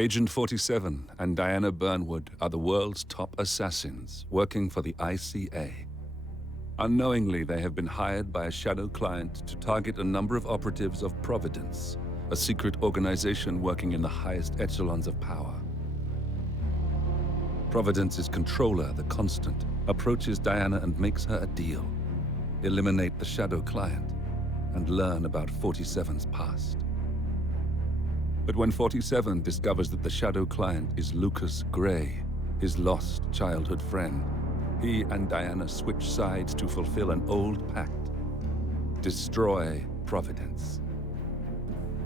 Agent 47 and Diana Burnwood are the world's top assassins working for the ICA. Unknowingly, they have been hired by a shadow client to target a number of operatives of Providence, a secret organization working in the highest echelons of power. Providence's controller, the Constant, approaches Diana and makes her a deal. Eliminate the shadow client and learn about 47's past. But when 47 discovers that the shadow client is Lucas Gray, his lost childhood friend, he and Diana switch sides to fulfill an old pact: destroy Providence.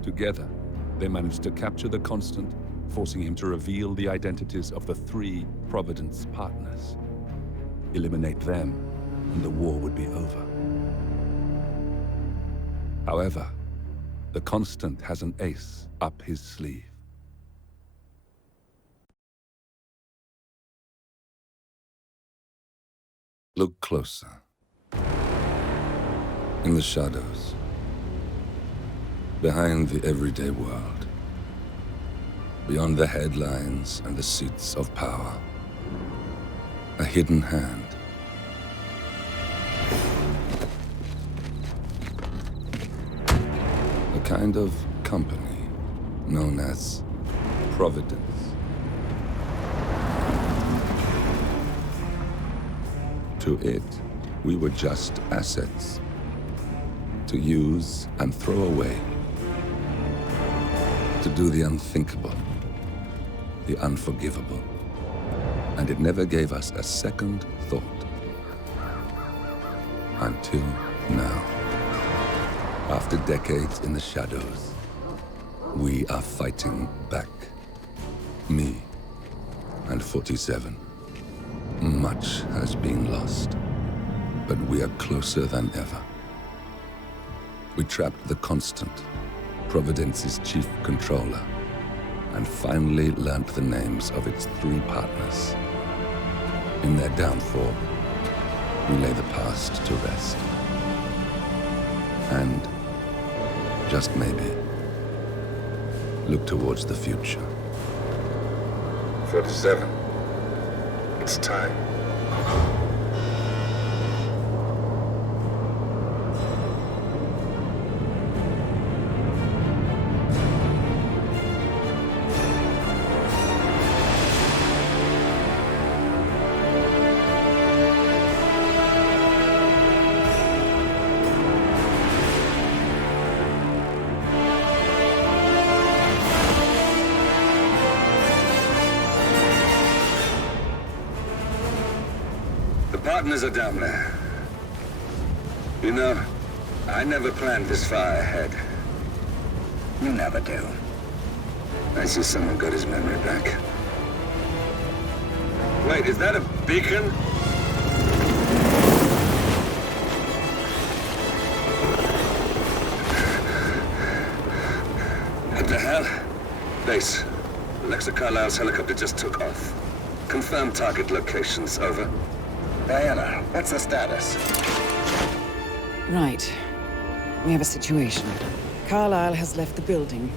Together, they manage to capture the Constant, forcing him to reveal the identities of the 3 Providence partners. Eliminate them, and the war would be over. However, the Constant has an ace up his sleeve. Look closer. In the shadows, behind the everyday world, beyond the headlines and the seats of power, a hidden hand. A kind of company known as Providence. To it, we were just assets to use and throw away, to do the unthinkable, the unforgivable, and it never gave us a second thought. Until now. After decades in the shadows, we are fighting back. Me and 47. Much has been lost, but we are closer than ever. We trapped the Constant, Providence's chief controller, and finally learnt the names of its 3 partners. In their downfall, we lay the past to rest. And, just maybe, look towards the future. 47. It's time. Partners are down there. You know, I never planned this far ahead. You never do. I see someone got his memory back. Wait, is that a beacon? What the hell? Base. Alexa Carlisle's helicopter just took off. Confirm target locations, over. Diana, what's the status? Right. We have a situation. Carlisle has left the building.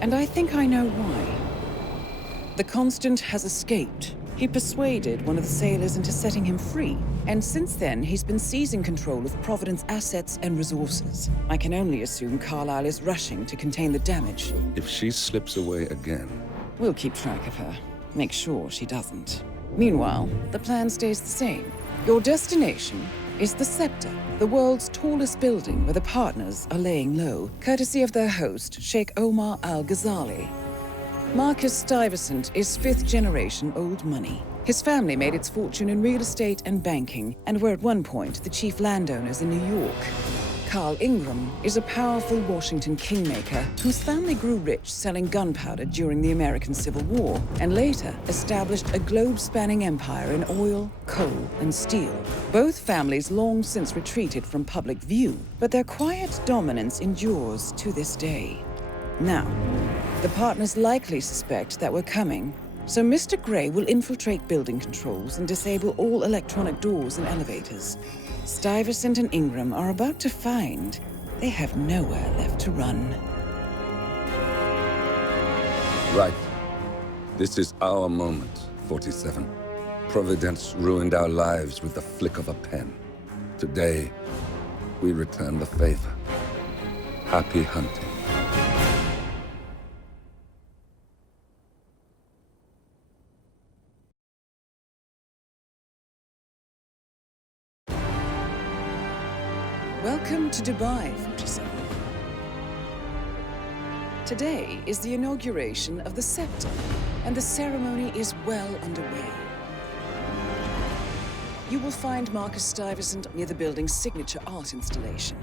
And I think I know why. The Constant has escaped. He persuaded one of the sailors into setting him free. And since then, he's been seizing control of Providence assets and resources. I can only assume Carlisle is rushing to contain the damage. If she slips away again... We'll keep track of her. Make sure she doesn't. Meanwhile, the plan stays the same. Your destination is the Scepter, the world's tallest building where the partners are laying low, courtesy of their host, Sheikh Omar Al-Ghazali. Marcus Stuyvesant is 5th-generation old money. His family made its fortune in real estate and banking, and were at one point the chief landowners in New York. Carl Ingram is a powerful Washington kingmaker whose family grew rich selling gunpowder during the American Civil War, and later established a globe-spanning empire in oil, coal, and steel. Both families long since retreated from public view, but their quiet dominance endures to this day. Now, the partners likely suspect that we're coming, so Mr. Gray will infiltrate building controls and disable all electronic doors and elevators. Stuyvesant and Ingram are about to find they have nowhere left to run. Right. This is our moment, 47. Providence ruined our lives with the flick of a pen. Today, we return the favor. Happy hunting. Welcome to Dubai, 47. Today is the inauguration of the scepter, and the ceremony is well underway. You will find Marcus Stuyvesant near the building's signature art installation,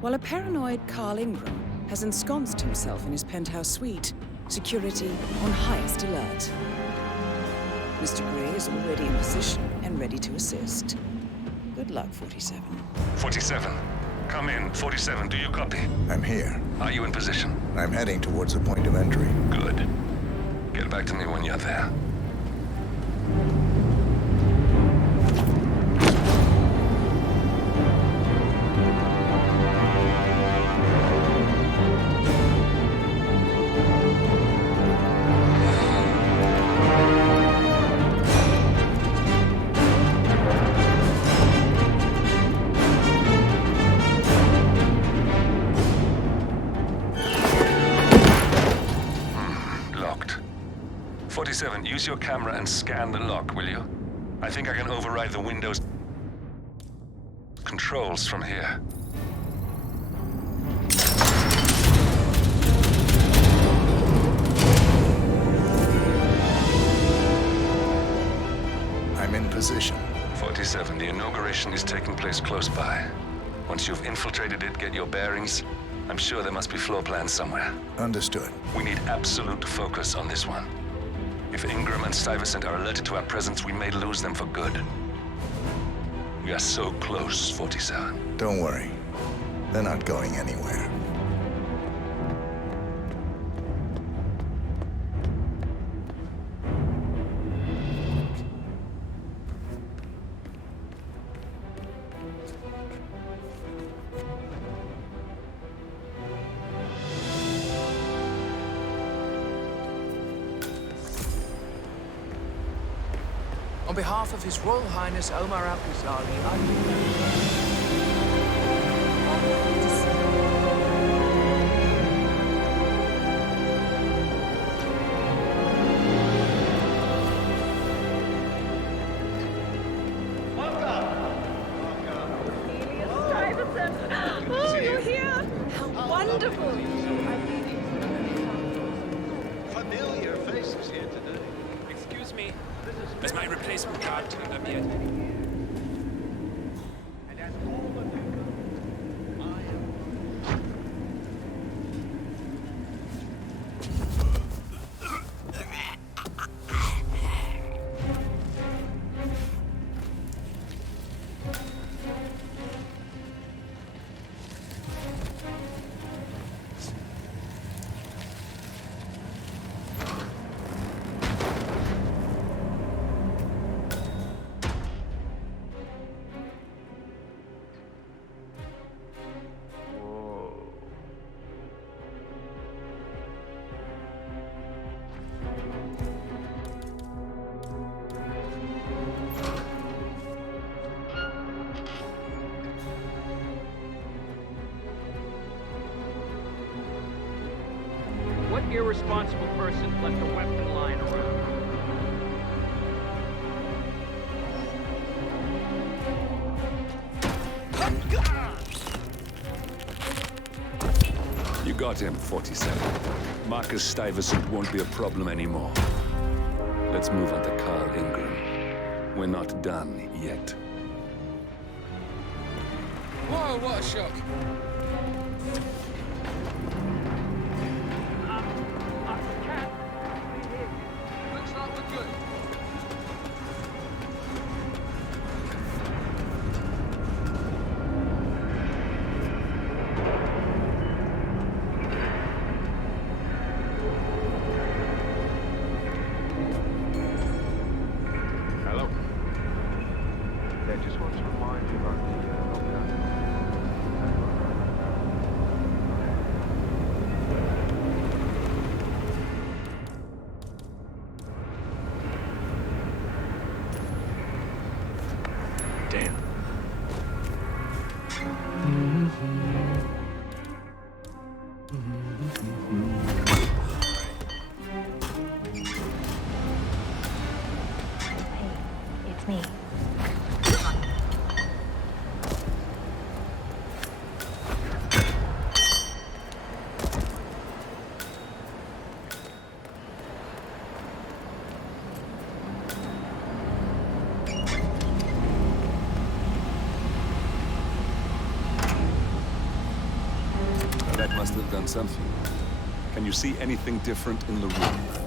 while a paranoid Carl Ingram has ensconced himself in his penthouse suite, security on highest alert. Mr. Gray is already in position and ready to assist. Good luck, 47. 47. Come in. 47, do you copy? I'm here. Are you in position? I'm heading towards the point of entry. Good. Get back to me when you're there. Locked. 47, use your camera and scan the lock, will you? I think I can override the Windows controls from here. I'm in position. 47, the inauguration is taking place close by. Once you've infiltrated it, get your bearings. I'm sure there must be floor plans somewhere. Understood. We need absolute focus on this one. If Ingram and Stuyvesant are alerted to our presence, we may lose them for good. We are so close, 47. Don't worry. They're not going anywhere. On behalf of His Royal Highness Omar Al-Ghazali, Oh, you're here! How wonderful! Familiar faces here today. Excuse me, has my replacement card turned up yet? And as all of you know, I am. What irresponsible person left a weapon lying around? You got him, 47. Marcus Stuyvesant won't be a problem anymore. Let's move on to Carl Ingram. We're not done yet. Whoa, what a shock. Looks like we're good. Hello. Yeah, just want to remind you about the lockdown. learn something. Can you see anything different in the room?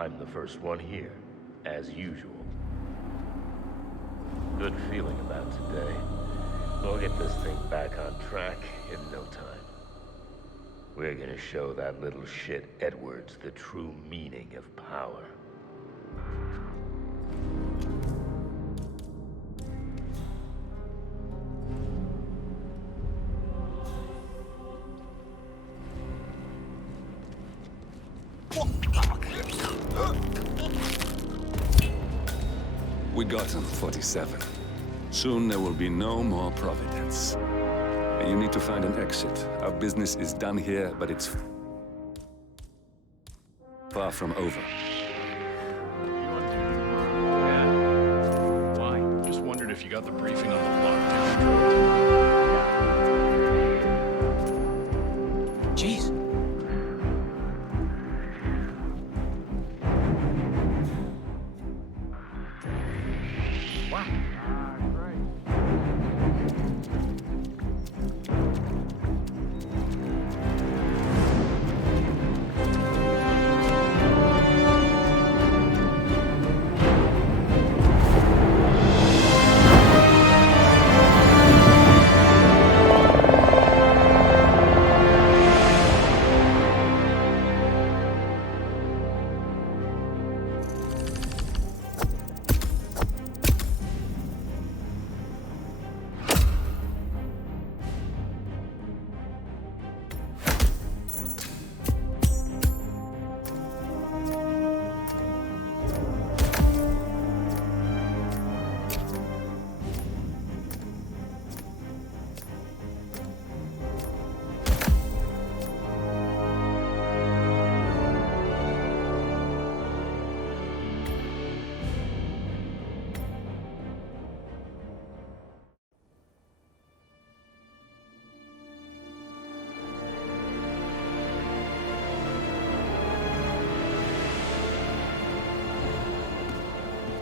I'm the first one here, as usual. Good feeling about today. We'll get this thing back on track in no time. We're gonna show that little shit Edwards the true meaning of power. We got him, 47. Soon there will be no more Providence. And you need to find an exit. Our business is done here, but it's far from over. Yeah. Why? Just wondered if you got the briefing on the block, Jeez.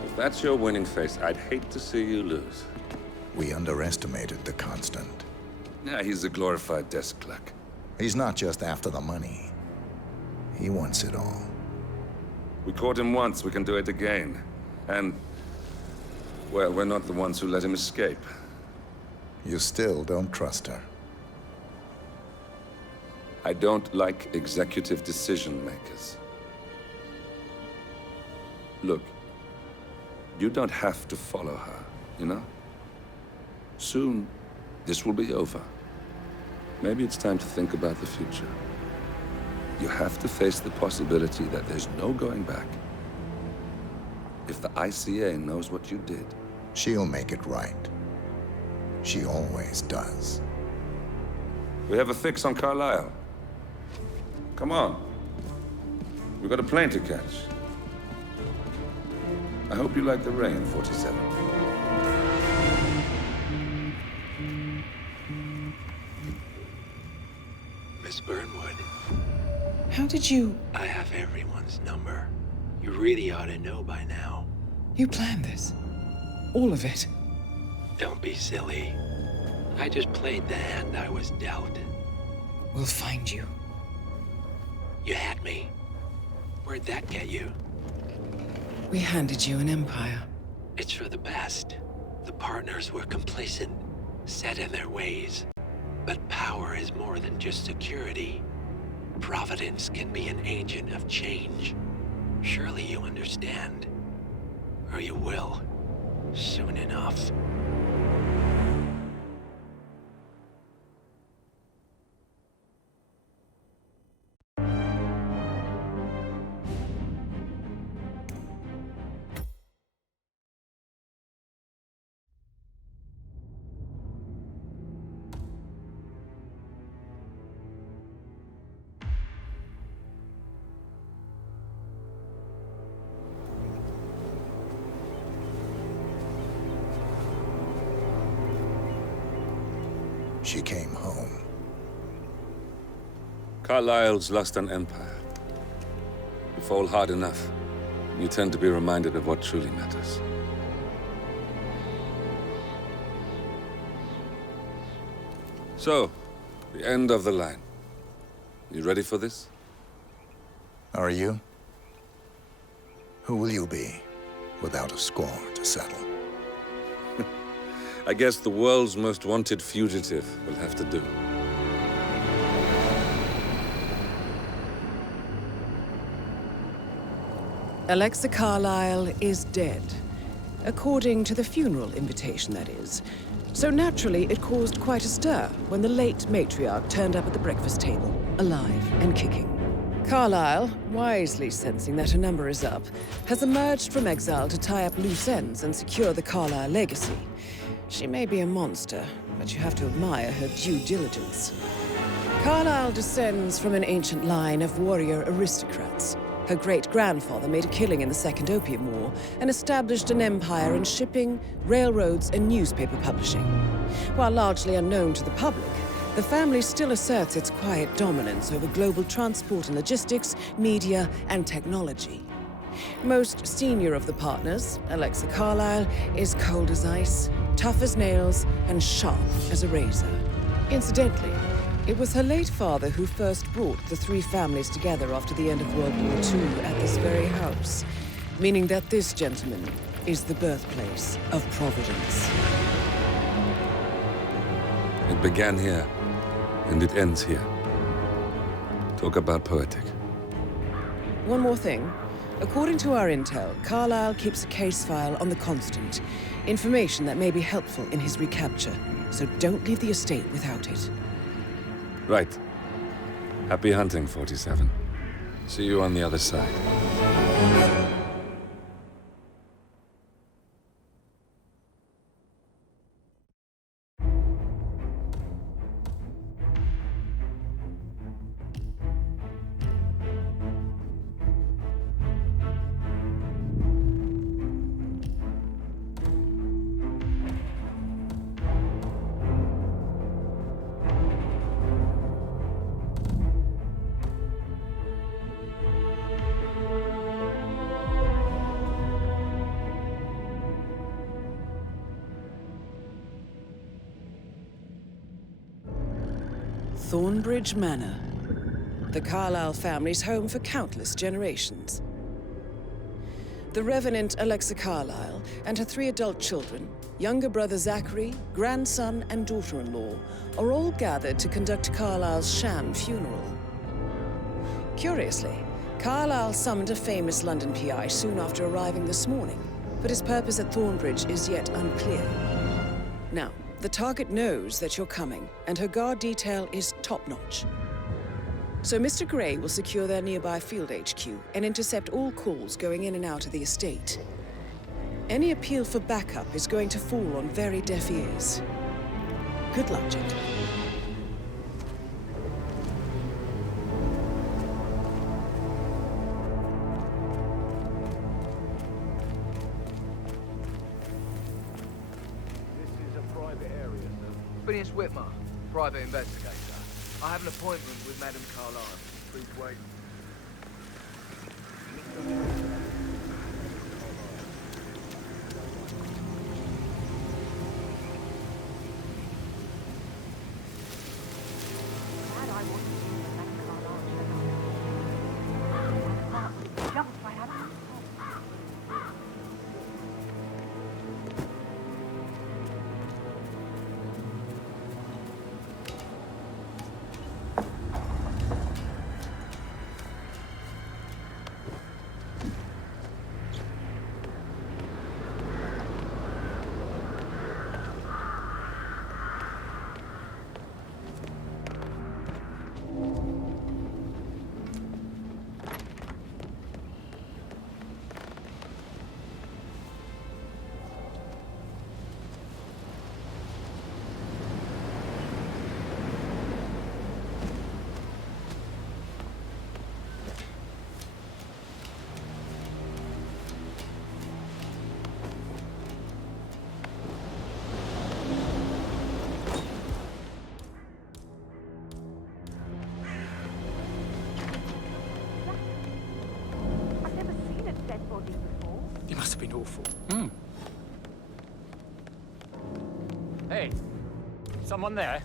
If that's your winning face, I'd hate to see you lose. We underestimated the Constant. Yeah, he's a glorified desk clerk. He's not just after the money. He wants it all. We caught him once, we can do it again. And, well, we're not the ones who let him escape. You still don't trust her. I don't like executive decision makers. Look, you don't have to follow her, you know? Soon, this will be over. Maybe it's time to think about the future. You have to face the possibility that there's no going back. If the ICA knows what you did, She'll make it right. She always does. we have a fix on Carlisle. Come on. We've got a plane to catch. I hope you like the rain, 47. Miss Burnwood, How did you... I have everyone's number. You really ought to know by now. You planned this? All of it? Don't be silly. I just played the hand I was dealt. We'll find you. You had me. Where'd that get you? We handed you an empire. It's for the best. The partners were complacent, set in their ways. But power is more than just security. Providence can be an agent of change. Surely you understand. Or you will. Soon enough. she came home. Carlyle's lost an empire. You fall hard enough, you tend to be reminded of what truly matters. So, the end of the line. You ready for this? Are you? Who will you be, without a score to settle? I guess the world's most wanted fugitive will have to do. Alexa Carlyle is dead. According to the funeral invitation, that is. So naturally, it caused quite a stir when the late matriarch turned up at the breakfast table, alive and kicking. Carlyle, wisely sensing that her number is up, has emerged from exile to tie up loose ends and secure the Carlyle legacy. She may be a monster, but you have to admire her due diligence. Carlyle descends from an ancient line of warrior aristocrats. Her great-grandfather made a killing in the Second Opium War and established an empire in shipping, railroads, and newspaper publishing. While largely unknown to the public, the family still asserts its quiet dominance over global transport and logistics, media, and technology. Most senior of the partners, Alexa Carlyle, is cold as ice, tough as nails, and sharp as a razor. Incidentally, it was her late father who first brought the three families together after the end of World War II at this very house, meaning that this gentleman is the birthplace of Providence. It began here, and it ends here. Talk about poetic. One more thing. According to our intel, Carlyle keeps a case file on the Constant, information that may be helpful in his recapture, so don't leave the estate without it. Right. Happy hunting, 47. See you on the other side. Thornbridge Manor, the Carlyle family's home for countless generations. The Revenant Alexa Carlyle and her 3 adult children, younger brother Zachary, grandson, and daughter-in-law, are all gathered to conduct Carlyle's sham funeral. Curiously, Carlyle summoned a famous London PI soon after arriving this morning, but his purpose at Thornbridge is yet unclear. Now, the target knows that you're coming, and her guard detail is top-notch. So Mr. Gray will secure their nearby field HQ and intercept all calls going in and out of the estate. Any appeal for backup is going to fall on very deaf ears. Good luck, gentlemen. Phineas Whitmer, private investigator. I have an appointment with Madame Carlyle. Please wait. been awful. Hey, someone there?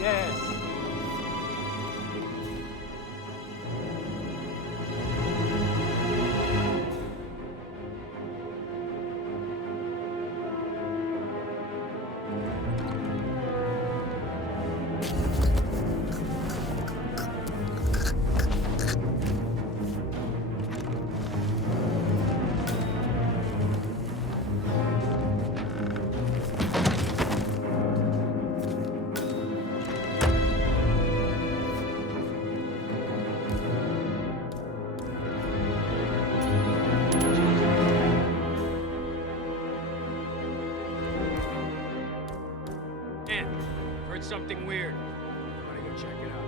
Yes. Something weird. I'm gonna go check it out.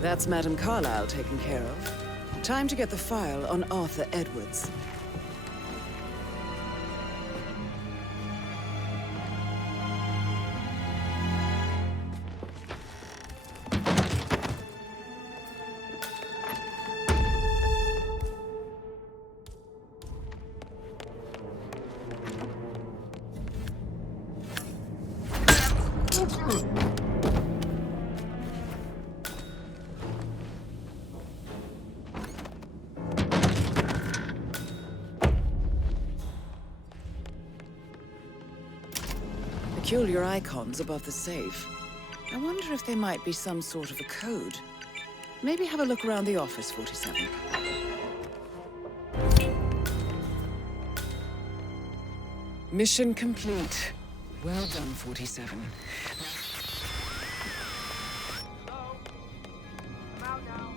That's Madame Carlyle taken care of. Time to get the file on Arthur Edwards. Peculiar icons above the safe. I wonder if they might be some sort of a code. Maybe have a look around the office, 47. Mission complete. Well done, 47. Hello? I'm out now.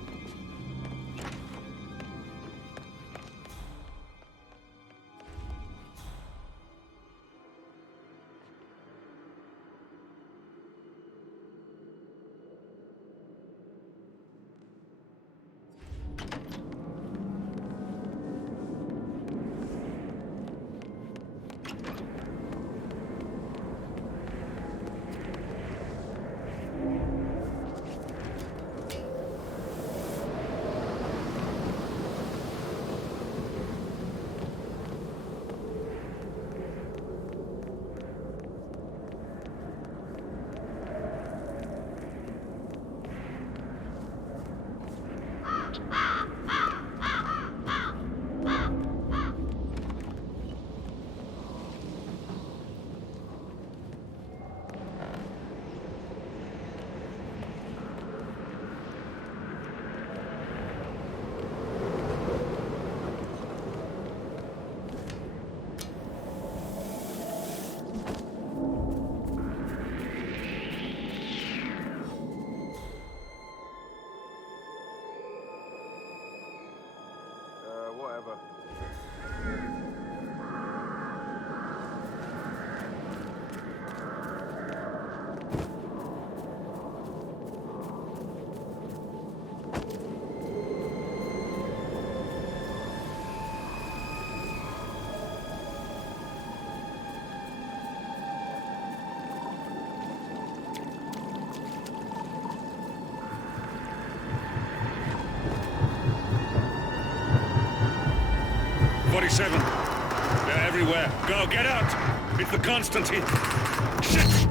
Whatever. They're everywhere. Go, get out! It's the Constantine. Shit!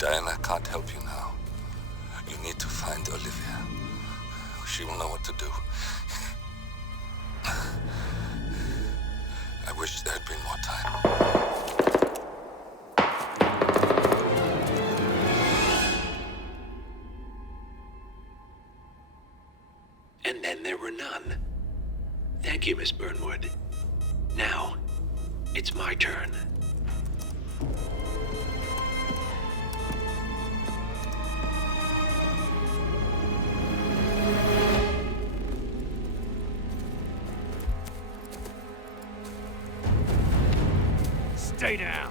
Diana can't help you now. You need to find Olivia. She will know what to do. I wish there had been more time. And then there were none. Thank you, Miss Burnwood. Now, it's my turn. Stay down.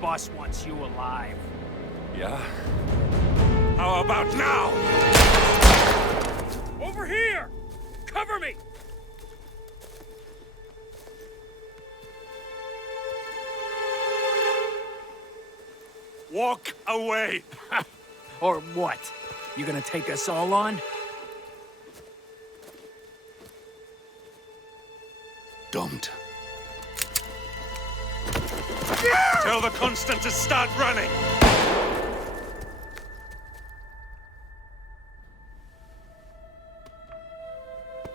Boss wants you alive. Yeah? How about now? Over here! Cover me! Walk away! Or what? You gonna take us all on? Don't. Tell the Constant to start running!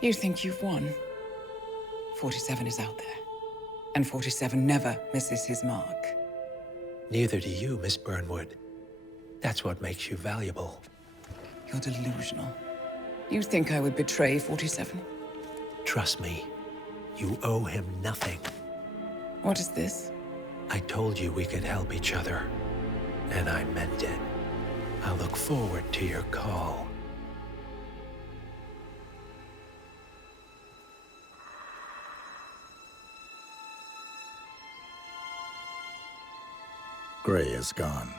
You think you've won? 47 is out there. And 47 never misses his mark. Neither do you, Miss Burnwood. That's what makes you valuable. You're delusional. You think I would betray 47? Trust me, you owe him nothing. What is this? I told you we could help each other, and I meant it. I'll look forward to your call. Gray is gone.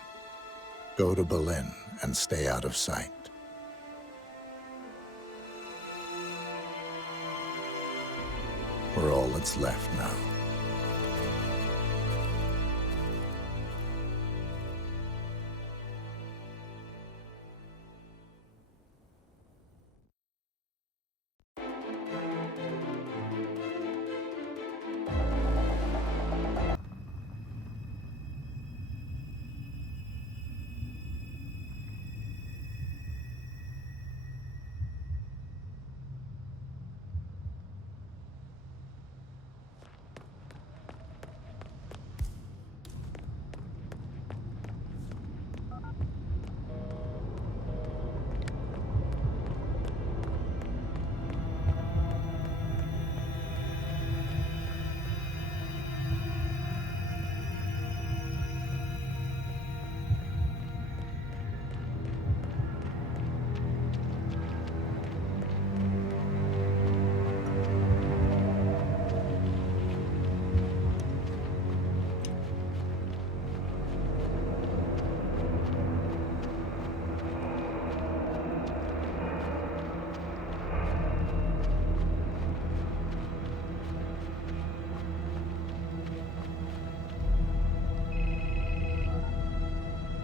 Go to Berlin and stay out of sight. We're all that's left now.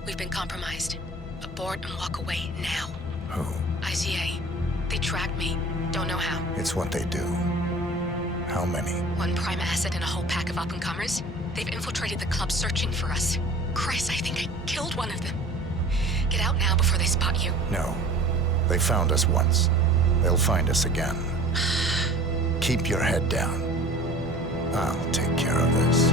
We've been compromised. Abort and walk away now. Who? ICA. They tracked me. Don't know how. It's what they do. How many? One prime asset and a whole pack of up-and-comers. They've infiltrated the club searching for us. Christ, I think I killed one of them. Get out now before they spot you. No. They found us once. They'll find us again. Keep your head down. I'll take care of this.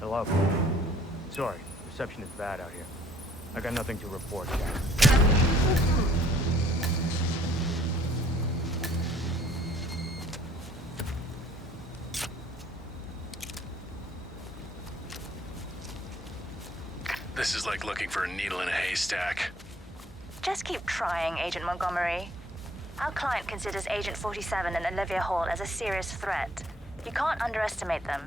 Hello? Sorry, reception is bad out here. I got nothing to report yet. This is like looking for a needle in a haystack. Just keep trying, Agent Montgomery. Our client considers Agent 47 and Olivia Hall as a serious threat. You can't underestimate them.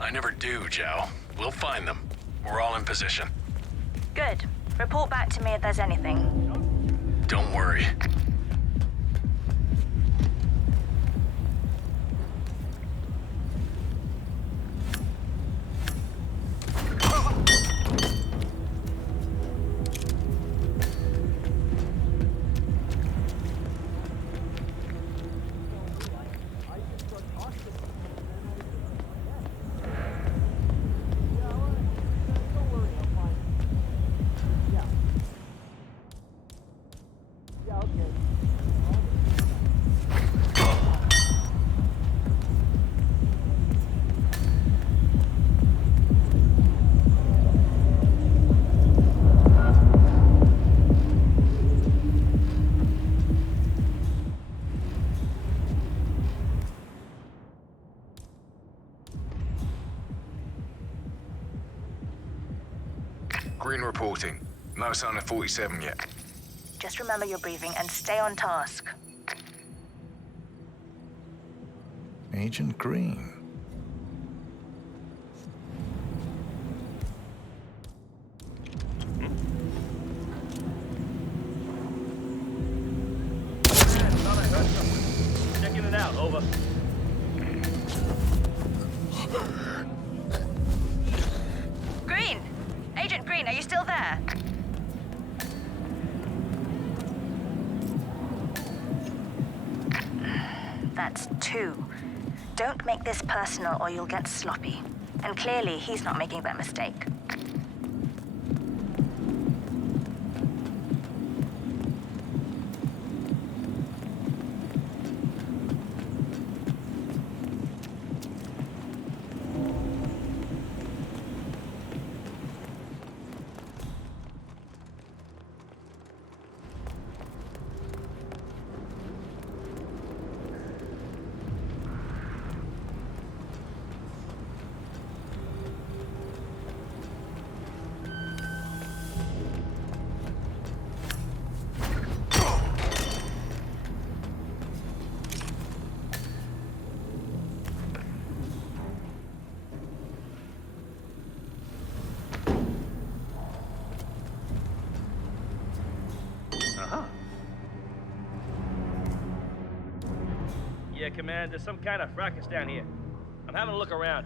I never do, Joe. We'll find them. We're all in position. Good. Report back to me if there's anything. Don't worry. Green reporting. No sign of 47 yet. Just remember your briefing and stay on task. Agent Green. Checking it out, over. Green! Agent Green, are you still there? That's 2. Don't make this personal or you'll get sloppy. And clearly, he's not making that mistake. Yeah, Command, there's some kind of fracas down here. I'm having a look around.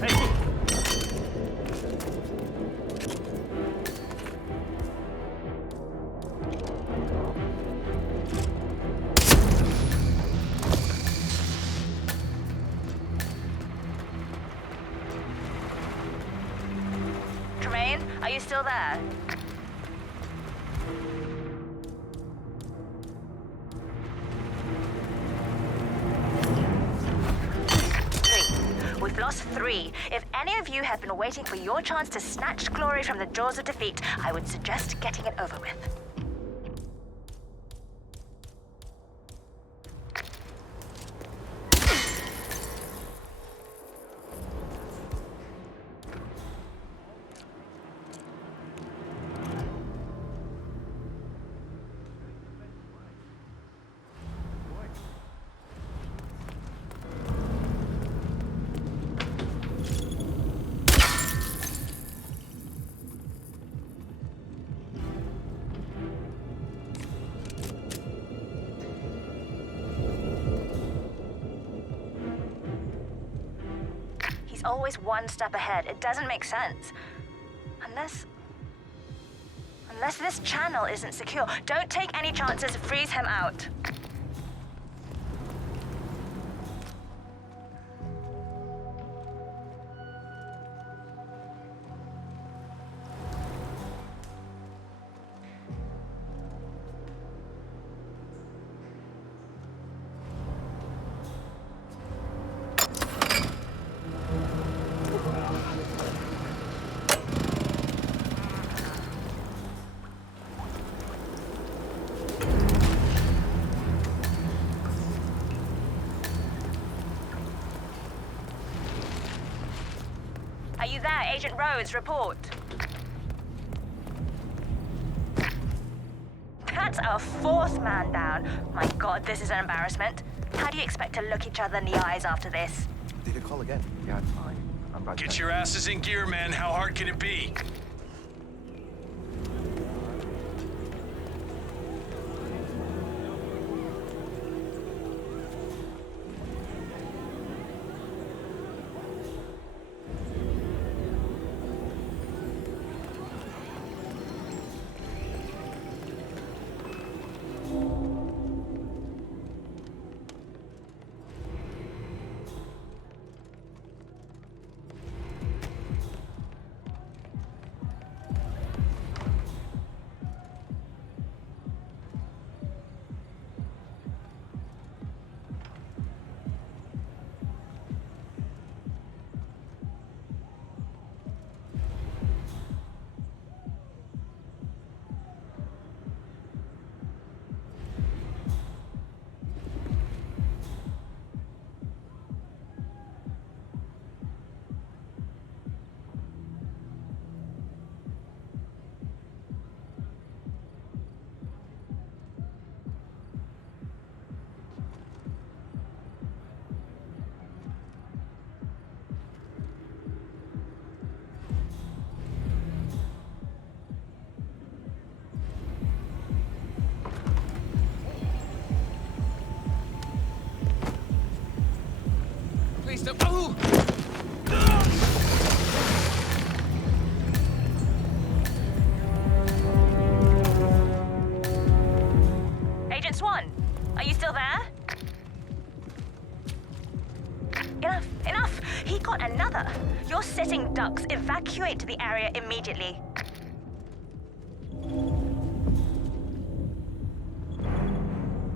Hey! Are you still there? We've lost 3. If any of you have been waiting for your chance to snatch glory from the jaws of defeat, I would suggest getting it over with. Always one step ahead. It doesn't make sense. Unless this channel isn't secure. Don't take any chances. Freeze him out. Are you there, Agent Rhodes? Report. That's our 4th man down. My God, this is an embarrassment. How do you expect to look each other in the eyes after this? Did it call again? Yeah, it's fine. I'm right. Get your asses in gear, man. How hard can it be? Agent Swan, are you still there? Enough, enough! He got another. You're sitting ducks. Evacuate to the area immediately.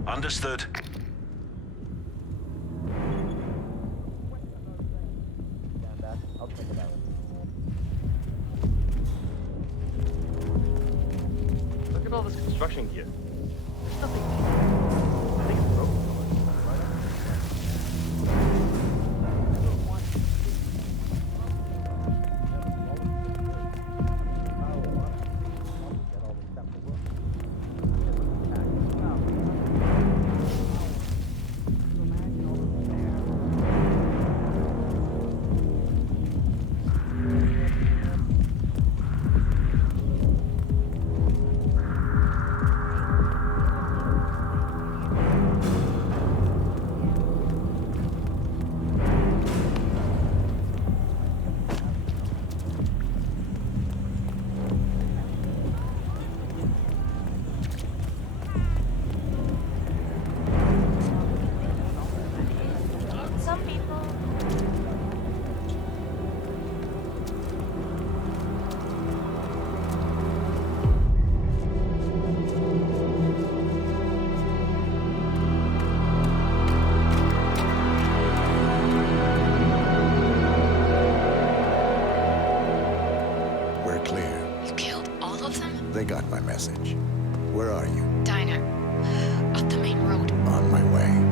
Understood. I'll check it out. Look at all this construction gear. There's nothing cheap. I think it's broken. They got my message. Where are you? Diner. Up the main road. On my way.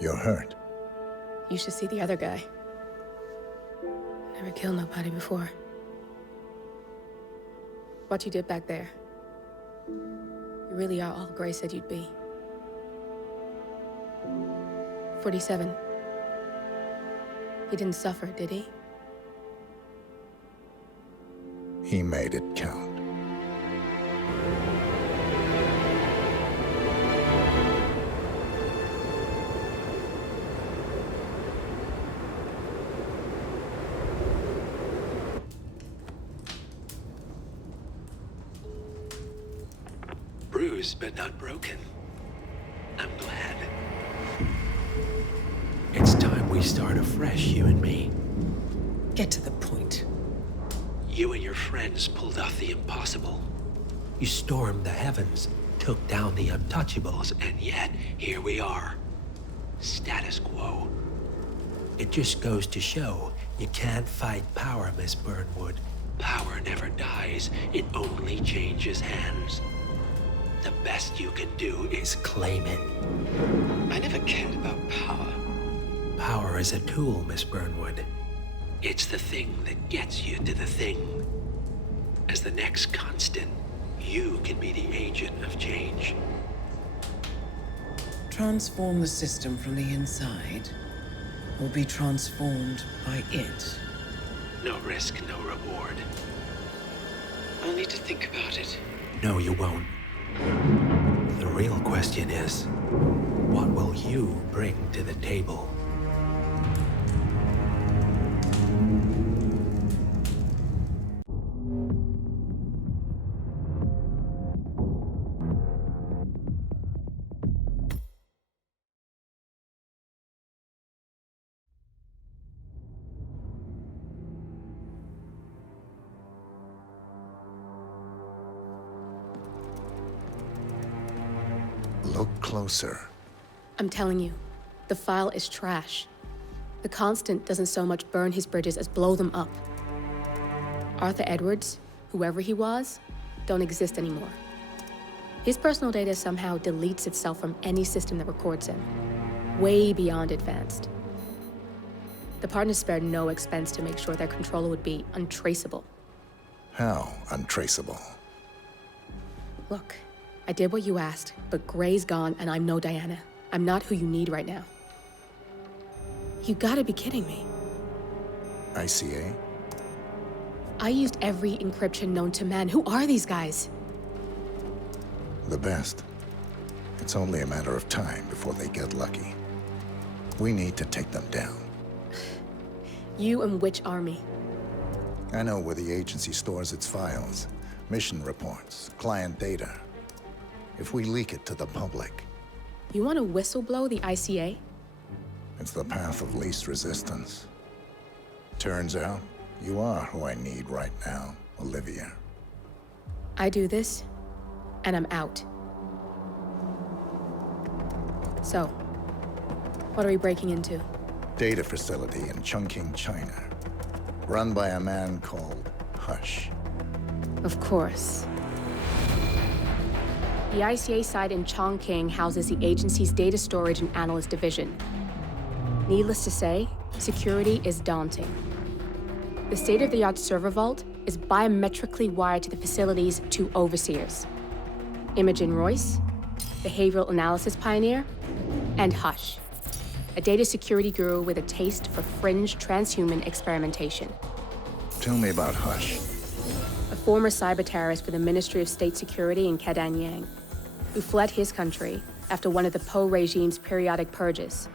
You're hurt. You should see the other guy. Never killed nobody before. What you did back there. You really are all Gray said you'd be. 47. He didn't suffer, did he? He made it count. Bruised, but not broken. I'm glad. It's time we start afresh, you and me. Get to the point. You and your friends pulled off the impossible. You stormed the heavens, took down the untouchables, and yet, here we are. Status quo. It just goes to show, you can't fight power, Miss Burnwood. Power never dies, it only changes hands. The best you can do is claim it. I never cared about power. Power is a tool, Miss Burnwood. It's the thing that gets you to the thing. As the next constant, you can be the agent of change. Transform the system from the inside, or be transformed by it. No risk, no reward. I'll need to think about it. No, you won't. The real question is, what will you bring to the table? Look closer. I'm telling you, the file is trash. The Constant doesn't so much burn his bridges as blow them up. Arthur Edwards, whoever he was, don't exist anymore. His personal data somehow deletes itself from any system that records him. Way beyond advanced. The partners spared no expense to make sure their controller would be untraceable. How untraceable? Look, I did what you asked, but Gray's gone and I'm no Diana. I'm not who you need right now. You gotta be kidding me. ICA? I used every encryption known to man. Who are these guys? The best. It's only a matter of time before they get lucky. We need to take them down. You and which army? I know where the agency stores its files, mission reports, client data. If we leak it to the public... You want to whistleblow the ICA? It's the path of least resistance. Turns out, you are who I need right now, Olivia. I do this, and I'm out. So, what are we breaking into? Data facility in Chongqing, China. Run by a man called Hush. Of course. The ICA site in Chongqing houses the agency's data storage and analyst division. Needless to say, security is daunting. The state-of-the-art server vault is biometrically wired to the facility's two overseers. Imogen Royce, behavioral analysis pioneer, and Hush, a data security guru with a taste for fringe transhuman experimentation. Tell me about Hush. A former cyber terrorist for the Ministry of State Security in Kedanyang, who fled his country after one of the Po regime's periodic purges.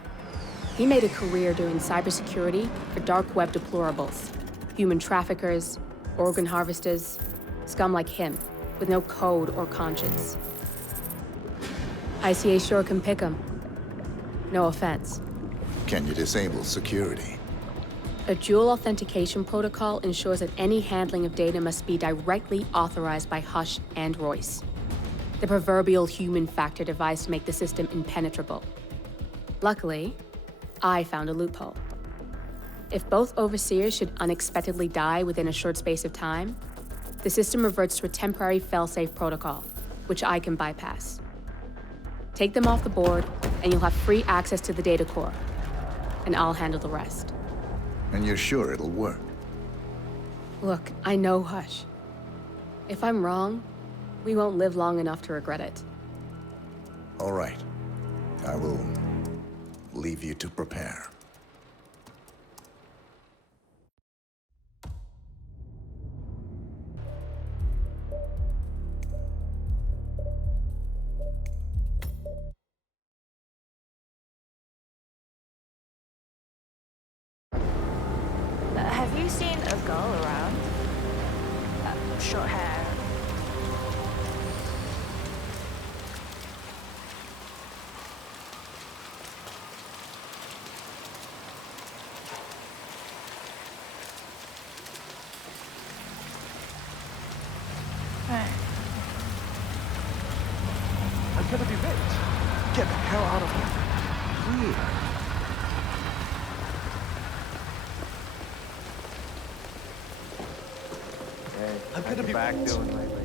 He made a career doing cybersecurity for dark web deplorables, human traffickers, organ harvesters, scum like him, with no code or conscience. ICA sure can pick him. No offense. Can you disable security? A dual authentication protocol ensures that any handling of data must be directly authorized by Hush and Royce. The proverbial human factor device to make the system impenetrable. Luckily, I found a loophole. If both overseers should unexpectedly die within a short space of time, the system reverts to a temporary fail-safe protocol, which I can bypass. Take them off the board, and you'll have free access to the data core. And I'll handle the rest. And you're sure it'll work? Look, I know Hush. If I'm wrong, we won't live long enough to regret it. All right. I will leave you to prepare. Have you seen a girl around? Short hair. I'm gonna be rich. Get the hell out of here. Please. I'm gonna be back doing lately.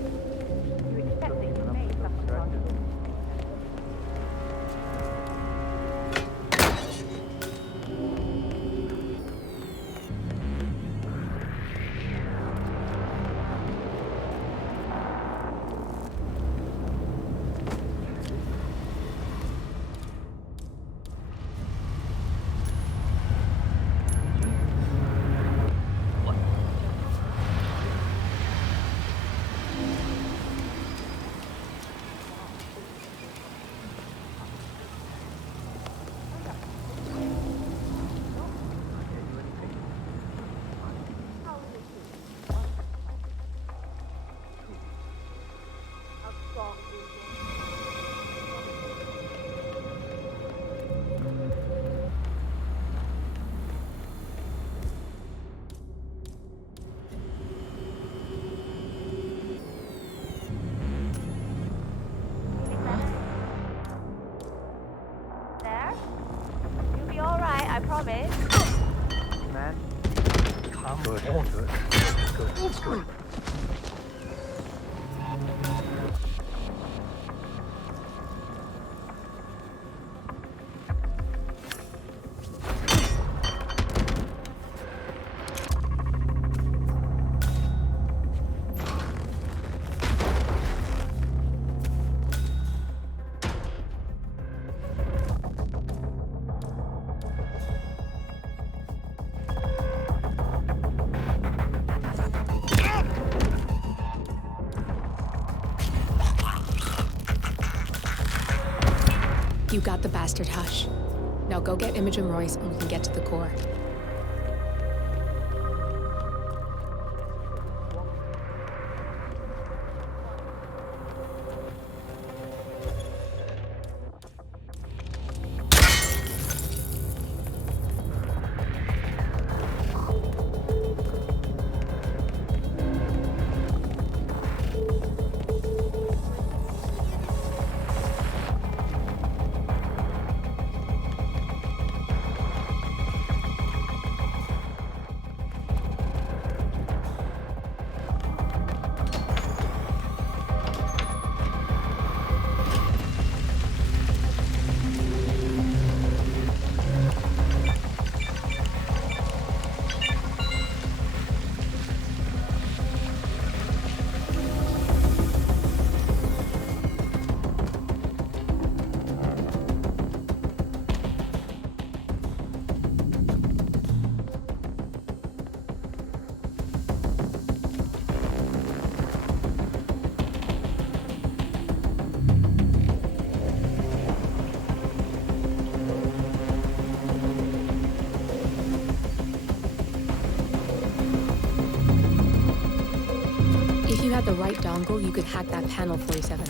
You got the bastard, Hush. Now go get Imogen Royce and we can get to the core. If you had the right dongle, you could hack that panel 47.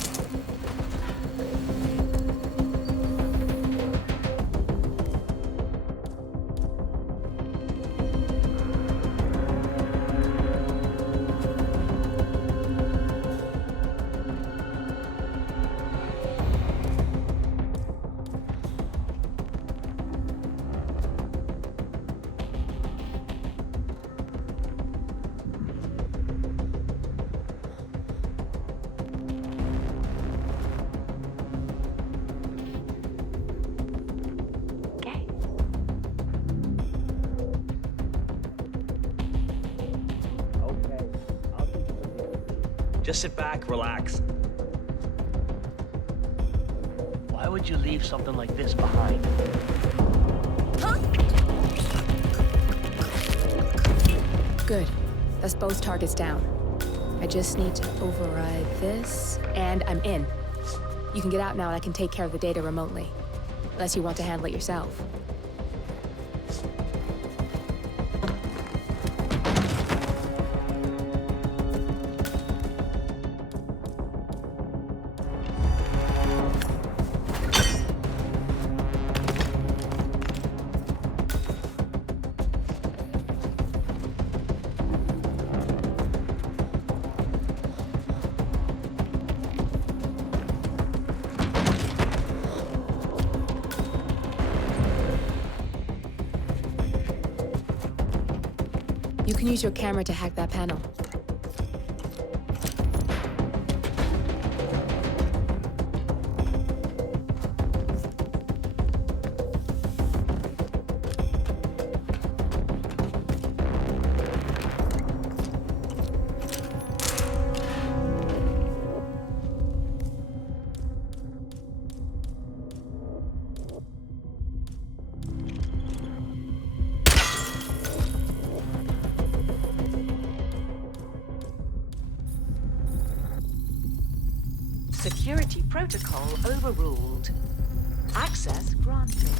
Just sit back, relax. Why would you leave something like this behind? Good. That's both targets down. I just need to override this, and I'm in. You can get out now and I can take care of the data remotely. Unless you want to handle it yourself. You can use your camera to hack that panel. Security protocol overruled. Access granted.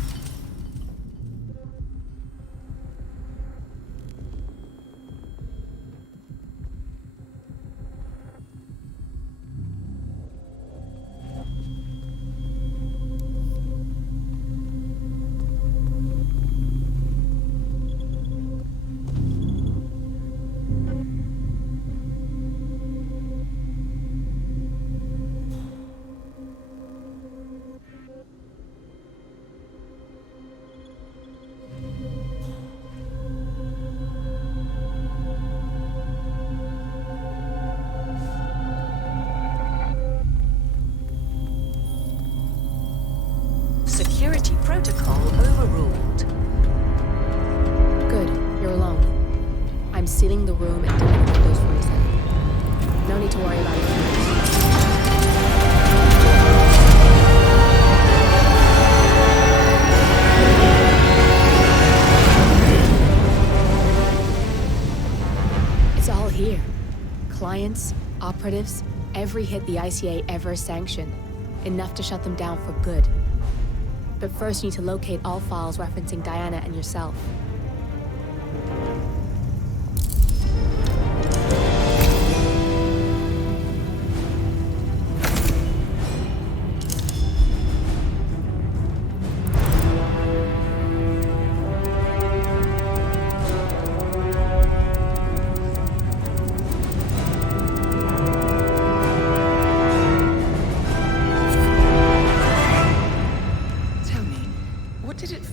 Protocol overruled. Good, you're alone. I'm sealing the room and deleting Windows 47. No need to worry about it. It's all here. Clients, operatives, every hit the ICA ever sanctioned. Enough to shut them down for good. But first you need to locate all files referencing Diana and yourself.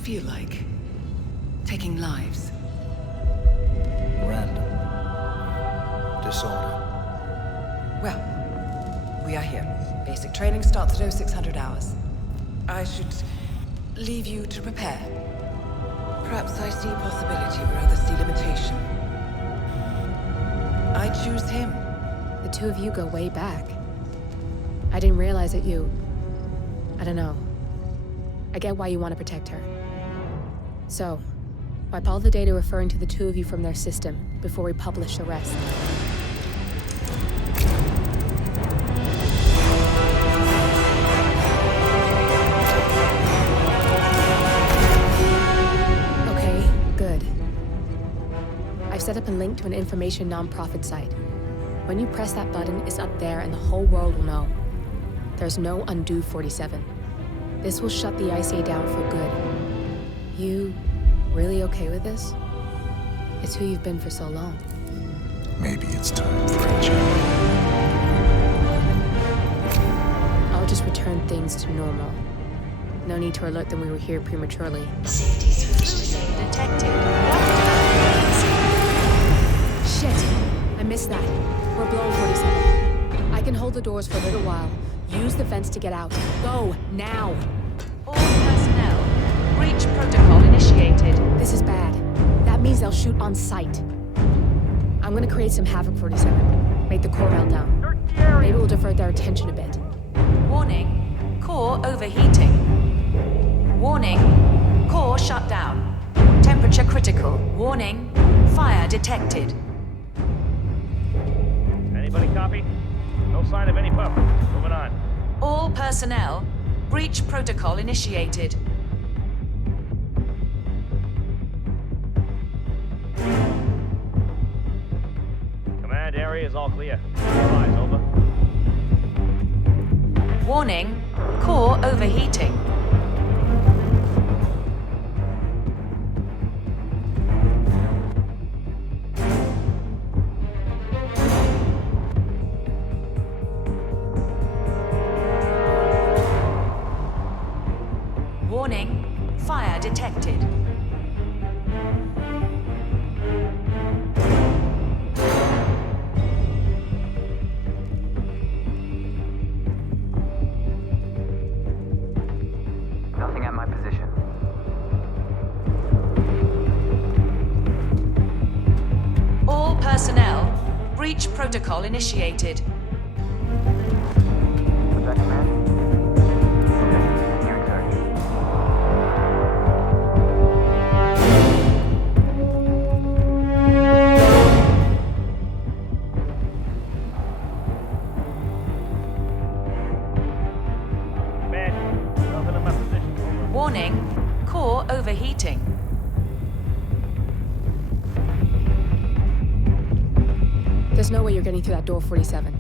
Feel like taking lives. Random. Disorder. Well, we are here. Basic training starts at 0600 hours. I should leave you to prepare. Perhaps I see possibility where others see limitation. I choose him. The two of you go way back. I didn't realize that you... I don't know. I get why you want to protect her. So, wipe all the data referring to the two of you from their system before we publish the rest. Okay, good. I've set up a link to an information non-profit site. When you press that button, it's up there and the whole world will know. There's no undo 47. This will shut the ICA down for good. You really okay with this? It's who you've been for so long. Maybe it's time for a change. I'll just return things to normal. No need to alert them we were here prematurely. Safety switch detected. Shit! I missed that. We're blown 47. I can hold the doors for a little while. Use the vents to get out. Go, now! All personnel. Breach protocol initiated. This is bad. That means they'll shoot on sight. I'm gonna create some havoc 47. Make the core melt down. Maybe we'll divert their attention a bit. Warning. Core overheating. Warning. Core shut down. Temperature critical. Warning. Fire detected. Anybody copy? No sign of any pup. Moving on. All personnel. Breach protocol initiated. Command area is all clear. All eyes, over. Warning. Core overheating. Warning. Fire detected. Nothing at my position. All personnel. Breach protocol initiated. Was that command? Okay, continuing search. Man, nothing at my position. Warning. Core overheating. There's no way you're getting through that door 47.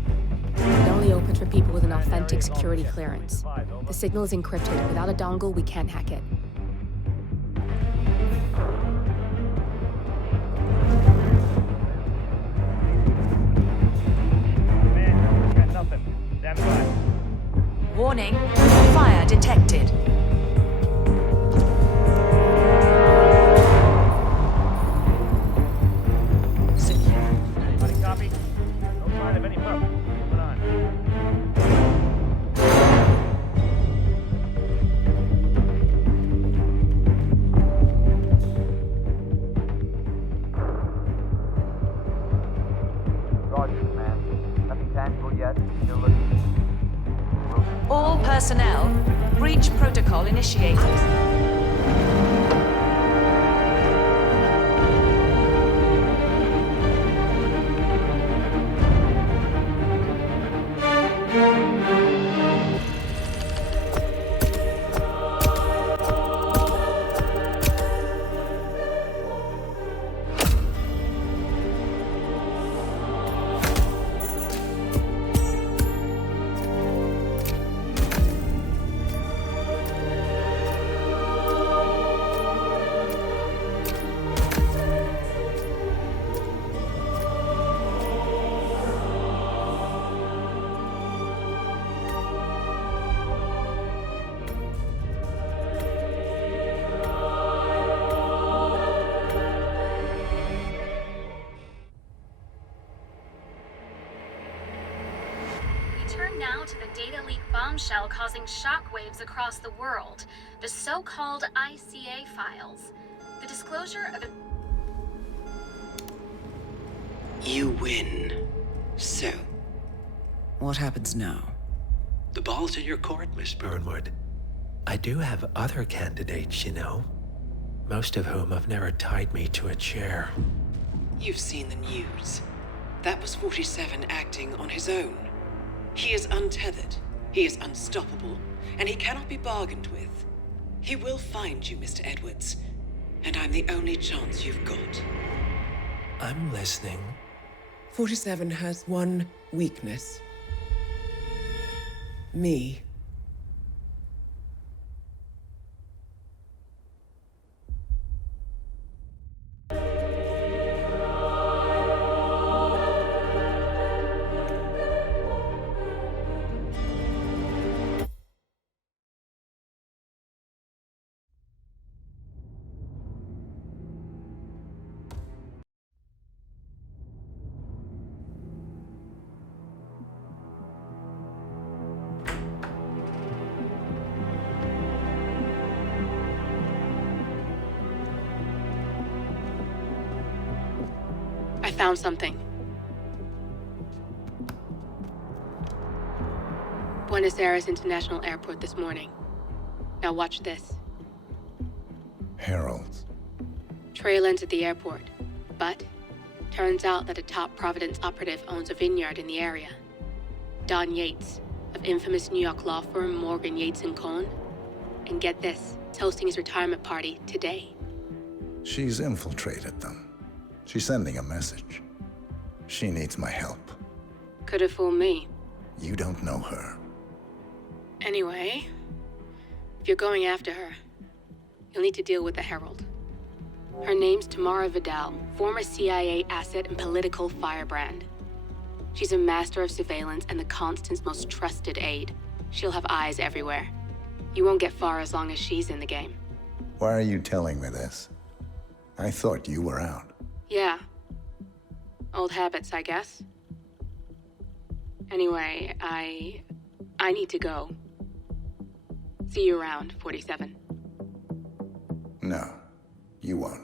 It only opens for people with an authentic security clearance. The signal is encrypted. Without a dongle, we can't hack it. Man, got nothing. Stand by. Warning. Fire detected. Anybody copy? No sign of any pup. Moving on. All personnel, breach protocol initiated. Turn now to the data leak bombshell causing shockwaves across the world, the so-called ICA files. The disclosure of... You win. So? What happens now? The ball's in your court, Miss Burnwood. I do have other candidates, you know. Most of whom have never tied me to a chair. You've seen the news. That was 47 acting on his own. He is untethered, he is unstoppable, and he cannot be bargained with. He will find you, Mr. Edwards, and I'm the only chance you've got. I'm listening. 47 has one weakness. Me. I found something. Buenos Aires International Airport this morning. Now watch this. Heralds. Trail ends at the airport, but turns out that a top Providence operative owns a vineyard in the area. Don Yates, of infamous New York law firm Morgan, Yates & Cohn. And get this, he's hosting his retirement party today. She's infiltrated them. She's sending a message. She needs my help. Could have fooled me. You don't know her. Anyway, if you're going after her, you'll need to deal with the Herald. Her name's Tamara Vidal, former CIA asset and political firebrand. She's a master of surveillance and the Constant's most trusted aide. She'll have eyes everywhere. You won't get far as long as she's in the game. Why are you telling me this? I thought you were out. Yeah. Old habits, I guess. Anyway, I need to go. See you around, 47. No, you won't.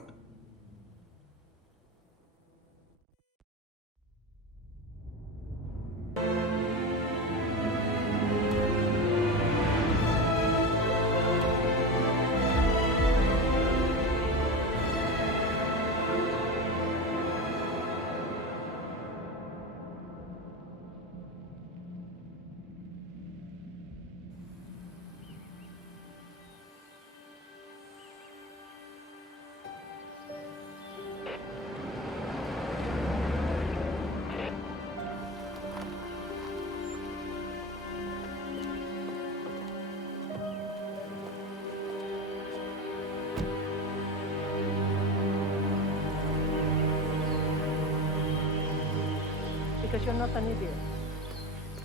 Because you're not an idiot.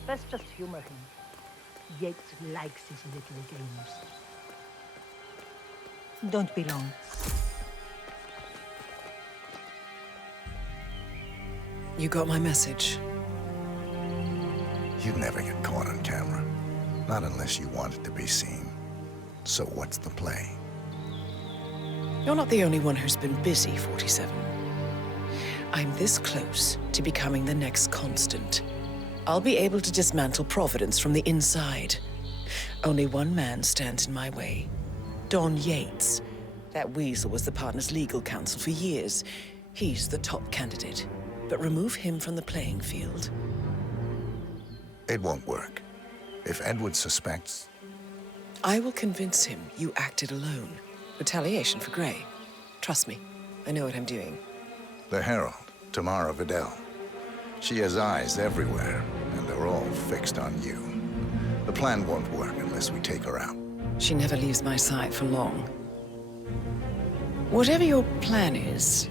Let's just humor him. Yates likes his little games. Don't be long. You got my message. You'd never get caught on camera. Not unless you wanted to be seen. So what's the play? You're not the only one who's been busy, 47. I'm this close to becoming the next constant. I'll be able to dismantle Providence from the inside. Only one man stands in my way. Don Yates. That weasel was the partner's legal counsel for years. He's the top candidate. But remove him from the playing field. It won't work. If Edward suspects... I will convince him you acted alone. Retaliation for Grey. Trust me, I know what I'm doing. The Herald, Tamara Vidal. She has eyes everywhere, and they're all fixed on you. The plan won't work unless we take her out. She never leaves my side for long. Whatever your plan is,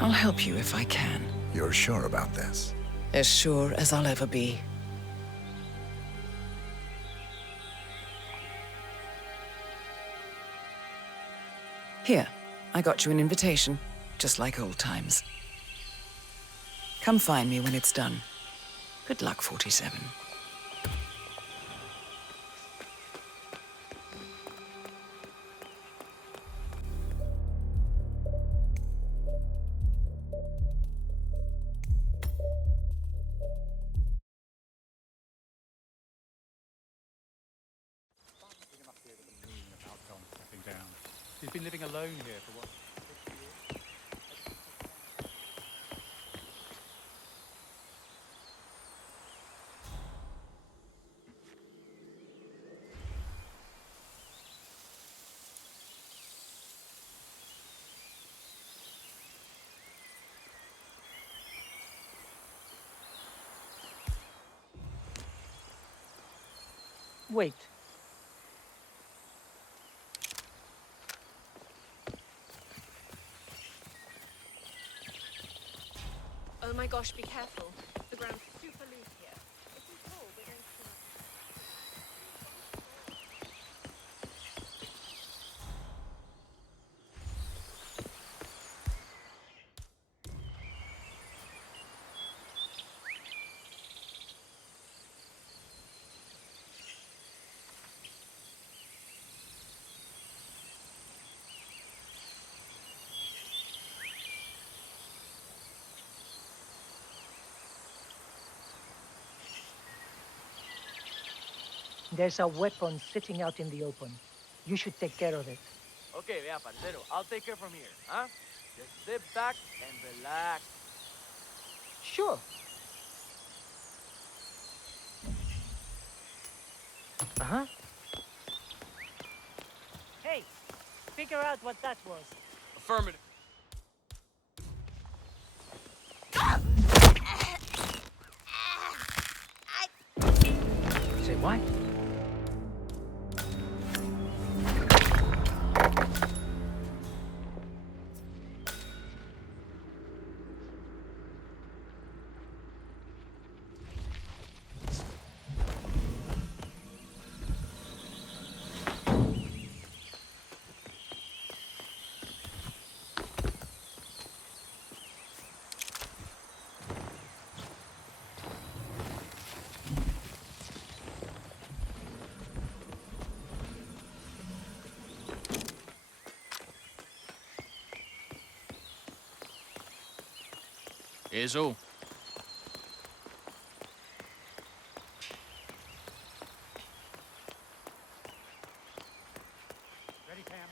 I'll help you if I can. You're sure about this? As sure as I'll ever be. Here, I got you an invitation, just like old times. Come find me when it's done. Good luck, 47. She's been living alone here for what? 50 years? Wait. Oh my gosh, be careful. The ground's super loose here. If we fall, we're going to... There's a weapon sitting out in the open. You should take care of it. Okay, yeah, parcero. I'll take care from here, huh? Just sit back and relax. Sure. Uh-huh. Hey, figure out what that was. Affirmative. Say what? Eso. Ready, Pam?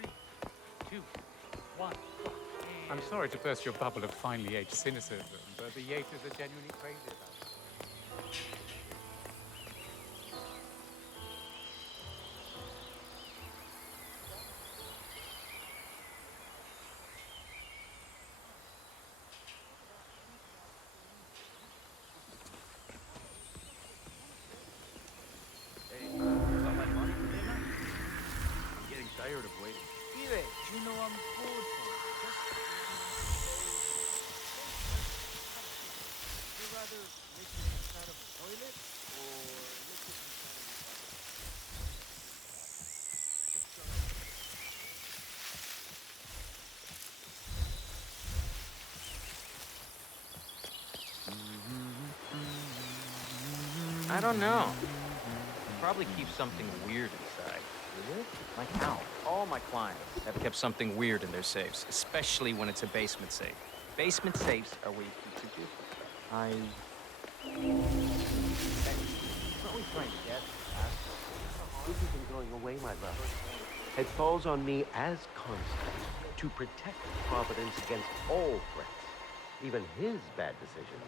3, 2, 1. I'm sorry to burst your bubble of finely aged cynicism, but the Yates are genuinely crazy about it. Tired of waiting. Pibe, you know I'm bored. Would you rather lick it inside of a toilet or lick it inside of I don't know. Probably keep something weird inside. Weird? Like how? All my clients have kept something weird in their safes, especially when it's a basement safe. Basement safes are where you keep your juice. Always trying to guess. This isn't going away, my love. It falls on me as constant to protect Providence against all threats, even his bad decisions.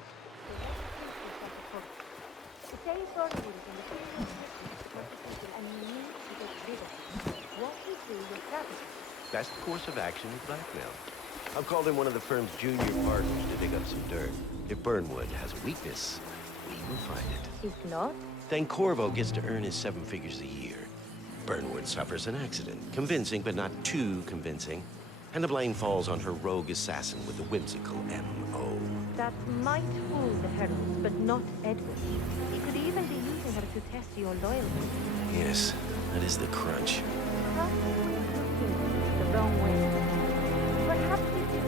Best course of action is blackmail. I've called in one of the firm's junior partners to dig up some dirt. If Burnwood has a weakness, we will find it. If not? Then Corvo gets to earn his 7 figures a year. Burnwood suffers an accident. Convincing, but not too convincing. And the blame falls on her rogue assassin with the whimsical M.O. That might fool the Heralds, but not Edward. He could even be using her to test your loyalty. Yes, that is the crunch. Perhaps we're looking the wrong way. Perhaps it is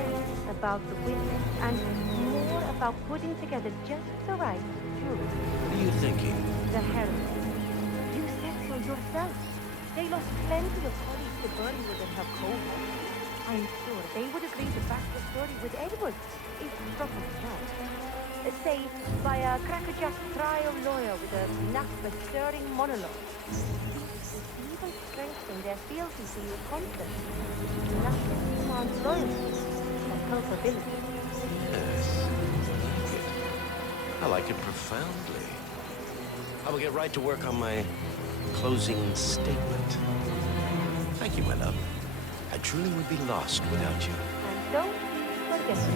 less about the witness and more about putting together just the right jury. What are you thinking? The Heralds. You said so yourself. They lost plenty of colleagues to Burnwood and her cohort. I'm sure they would agree to back the story with Edward, if properly done. Say, by a crackerjack trial lawyer with a knack for stirring monologue. Even strengthen their fealty to your confidence. Nothing demands loyalty and culpability. Yes, I like it profoundly. I will get right to work on my closing statement. Thank you, my love. I truly would be lost without you. And don't forget it.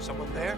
Someone there?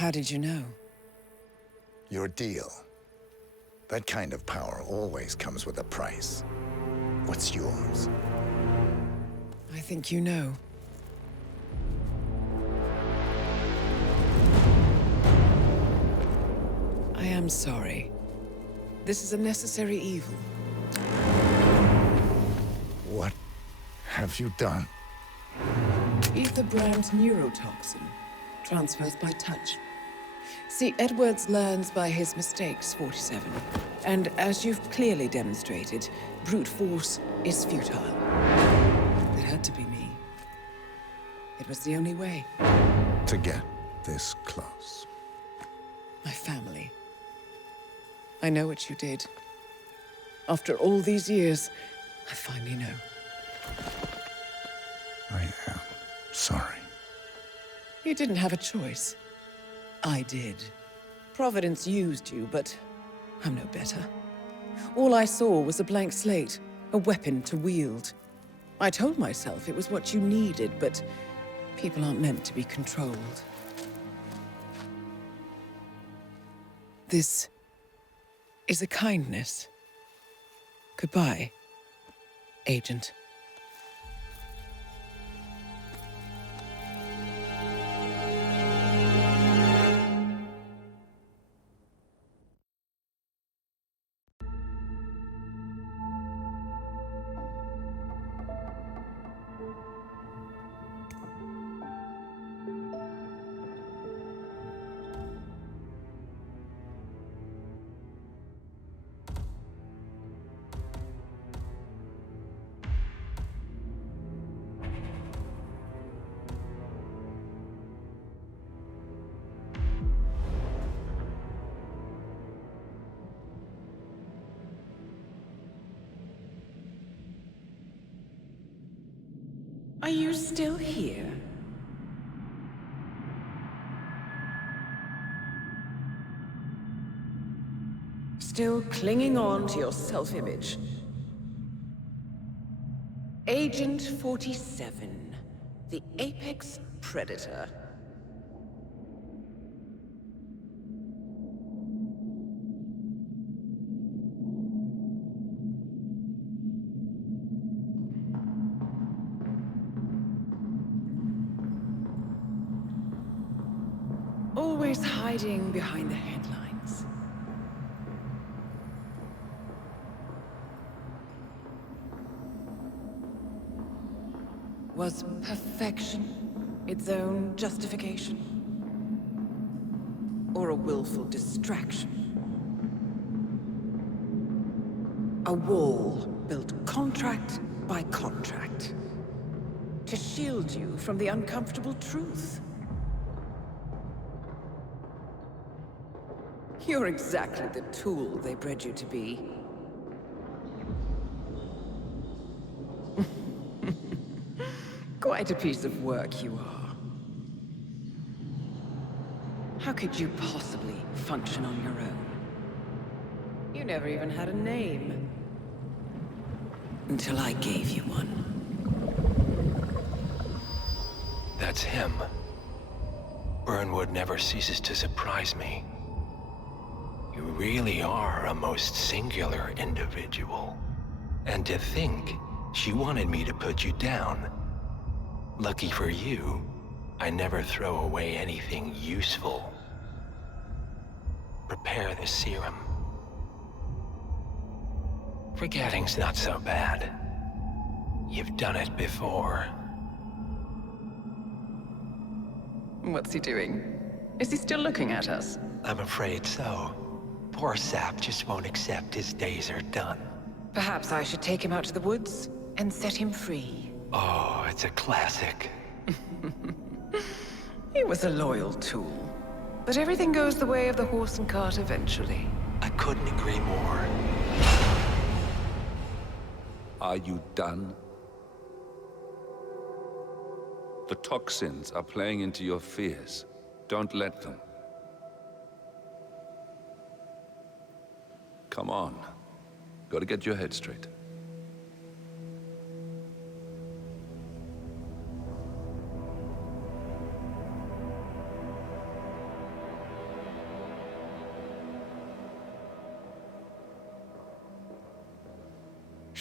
How did you know? Your deal. That kind of power always comes with a price. What's yours? I think you know. I am sorry. This is a necessary evil. What have you done? Ether Brand's neurotoxin transfers by touch. See, Edwards learns by his mistakes, 47. And as you've clearly demonstrated, brute force is futile. It had to be me. It was the only way. To get this close. My family. I know what you did. After all these years, I finally know. I am sorry. You didn't have a choice. I did. Providence used you, but I'm no better. All I saw was a blank slate, a weapon to wield. I told myself it was what you needed, but people aren't meant to be controlled. This is a kindness. Goodbye, Agent. Are you still here? Still clinging on to your self-image? Agent 47, the apex predator. Always hiding behind the headlines. Was perfection its own justification? Or a willful distraction? A wall built contract by contract to shield you from the uncomfortable truth. You're exactly the tool they bred you to be. Quite a piece of work you are. How could you possibly function on your own? You never even had a name. Until I gave you one. That's him. Burnwood never ceases to surprise me. You really are a most singular individual. And to think she wanted me to put you down. Lucky for you, I never throw away anything useful. Prepare the serum. Forgetting's not so bad. You've done it before. What's he doing? Is he still looking at us? I'm afraid so. Poor sap just won't accept his days are done. Perhaps I should take him out to the woods and set him free. Oh, it's a classic. He was a loyal tool. But everything goes the way of the horse and cart eventually. I couldn't agree more. Are you done? The toxins are playing into your fears. Don't let them. Come on. Gotta get your head straight.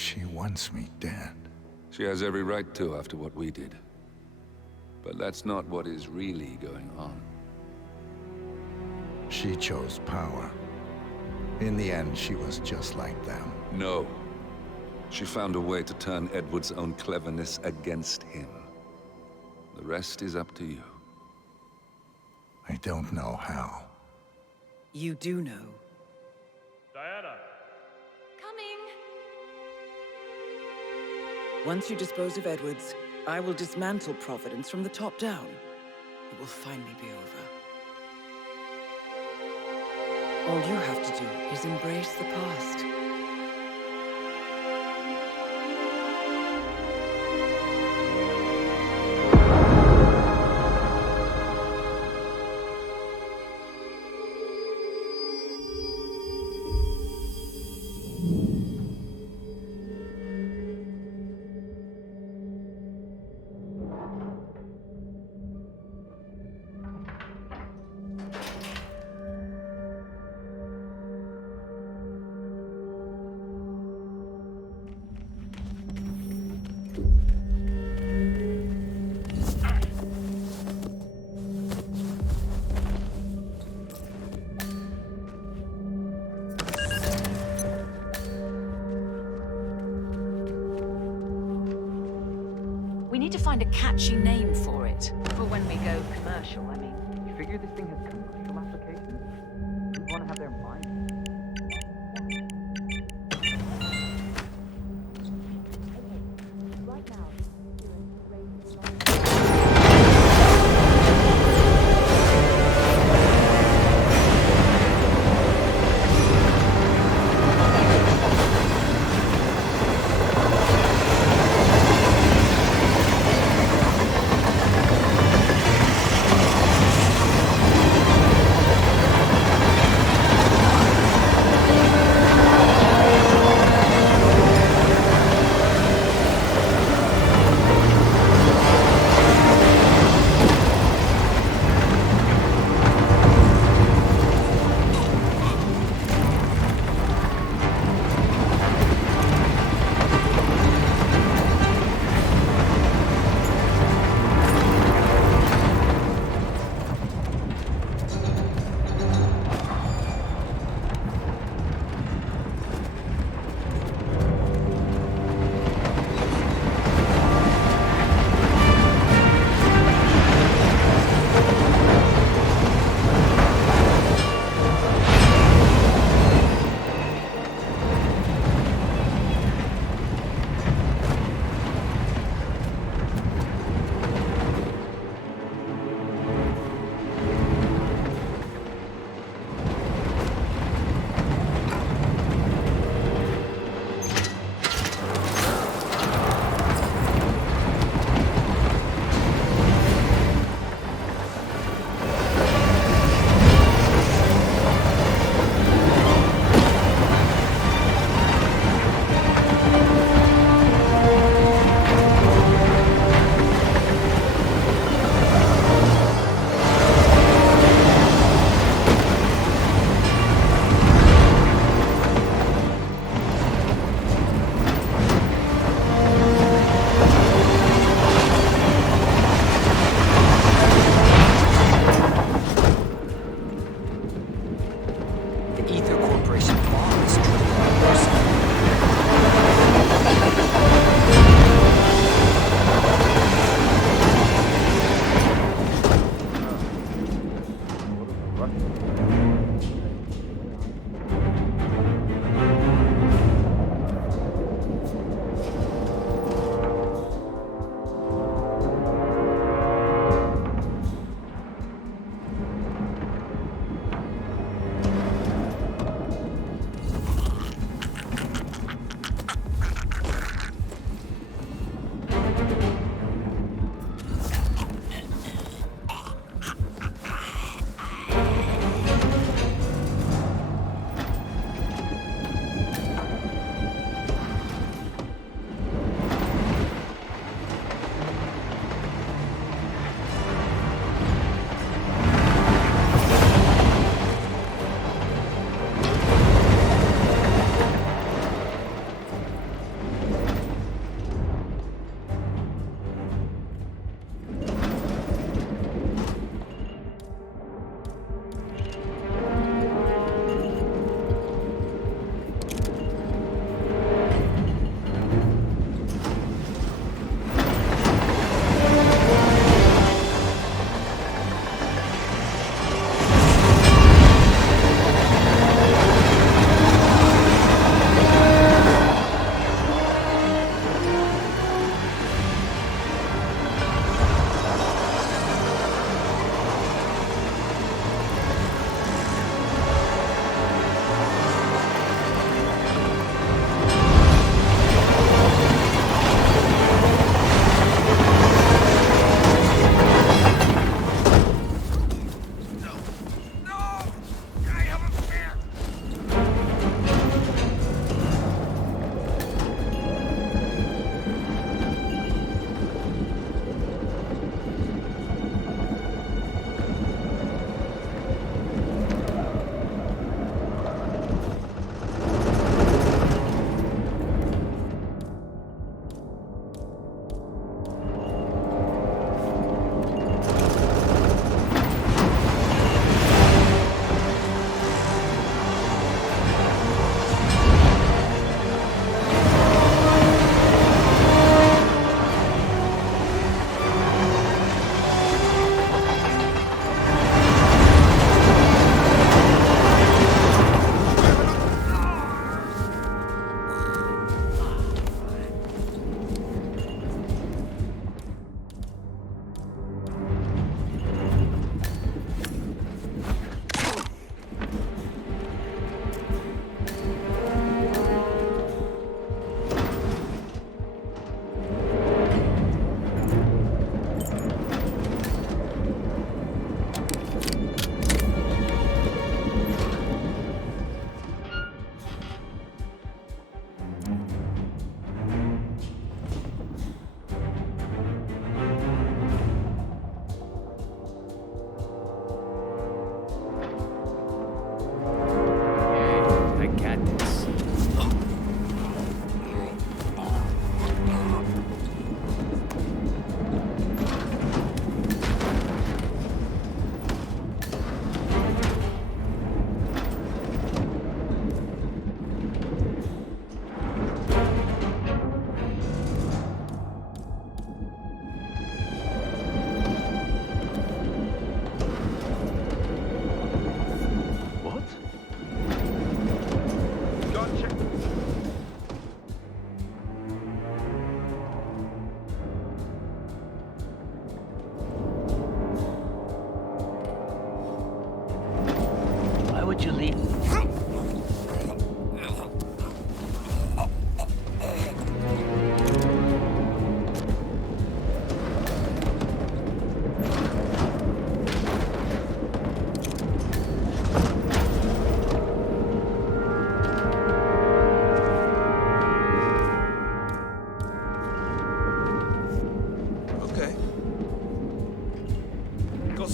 she wants me dead. She has every right to after what we did. But that's not what is really going on. She chose power. In the end, she was just like them. No. She found a way to turn Edward's own cleverness against him. The rest is up to you. I don't know how. You do know. Diana! Coming! Once you dispose of Edwards, I will dismantle Providence from the top down. It will finally be over. All you have to do is embrace the past. We need to find a catchy name for it. For when we go commercial, I mean. You figure this thing has commercial applications? People want to have their mind.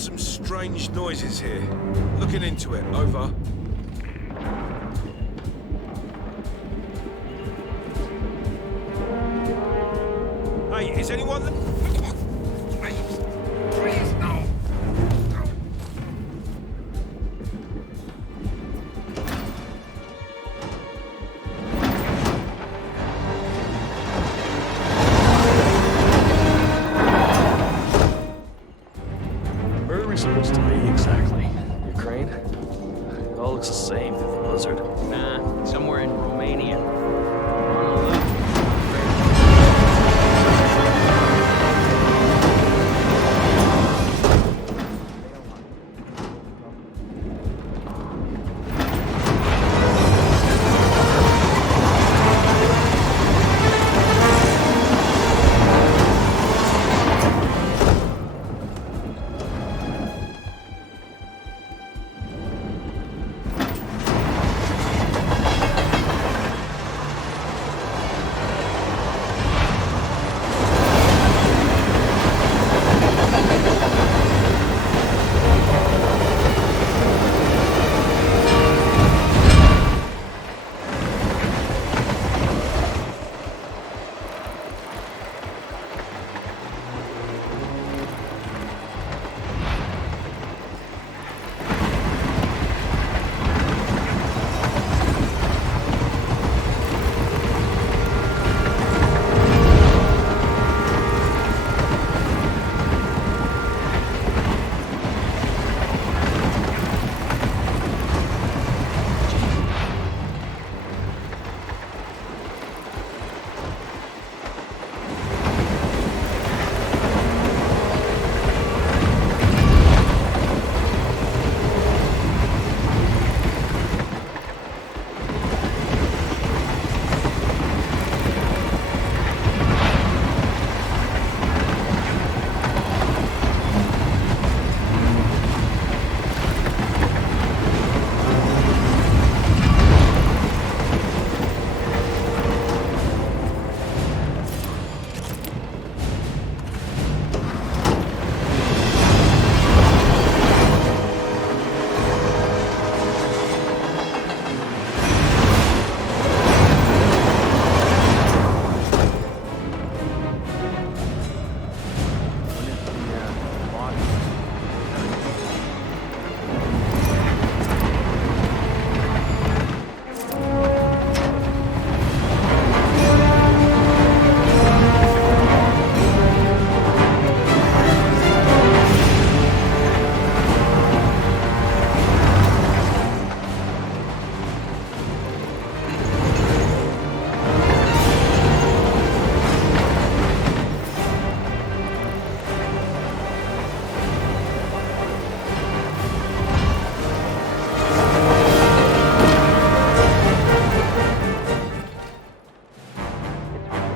some strange noises here. Looking into it. Over. Hey, is anyone... Please, no. Where are we supposed to be, exactly? Ukraine? It all looks the same through the blizzard. Nah, somewhere in Romania. We're on a loop.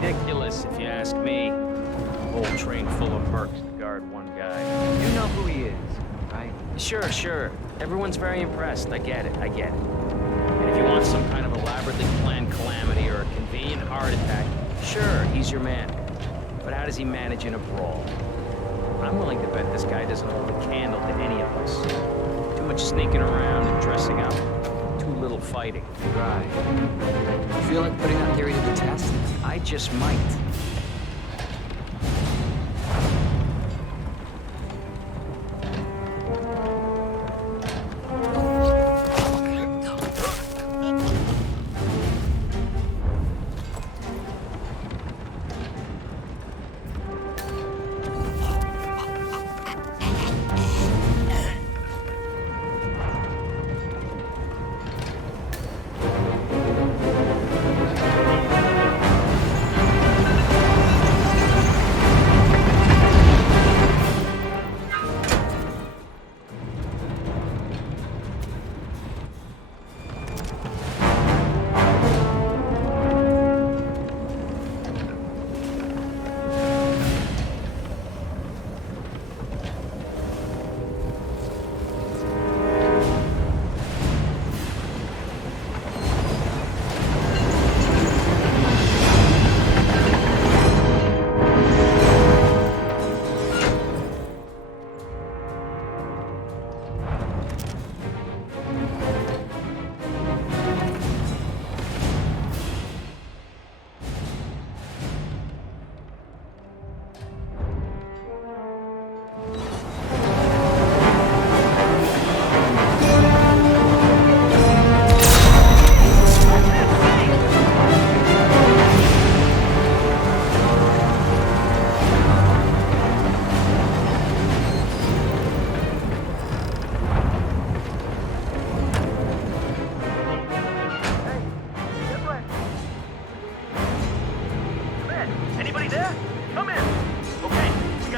Ridiculous, if you ask me. A whole train full of mercs to guard one guy. You know who he is, right? Sure. Everyone's very impressed. I get it. And if you want some kind of elaborately planned calamity or a convenient heart attack, sure, he's your man. But how does he manage in a brawl? I'm willing to bet this guy doesn't hold a candle to any of us. Too much sneaking around and dressing up. Too little fighting. Right. You feel like putting that theory to the test? I just might.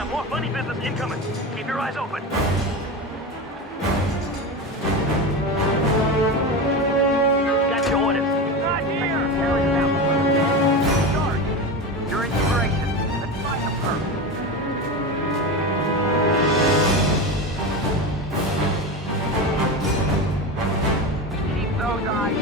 got more funny business incoming. Keep your eyes open. Got your orders. Not here. Carry it out. Charge. Your inspiration. Let's find them first. Keep those eyes.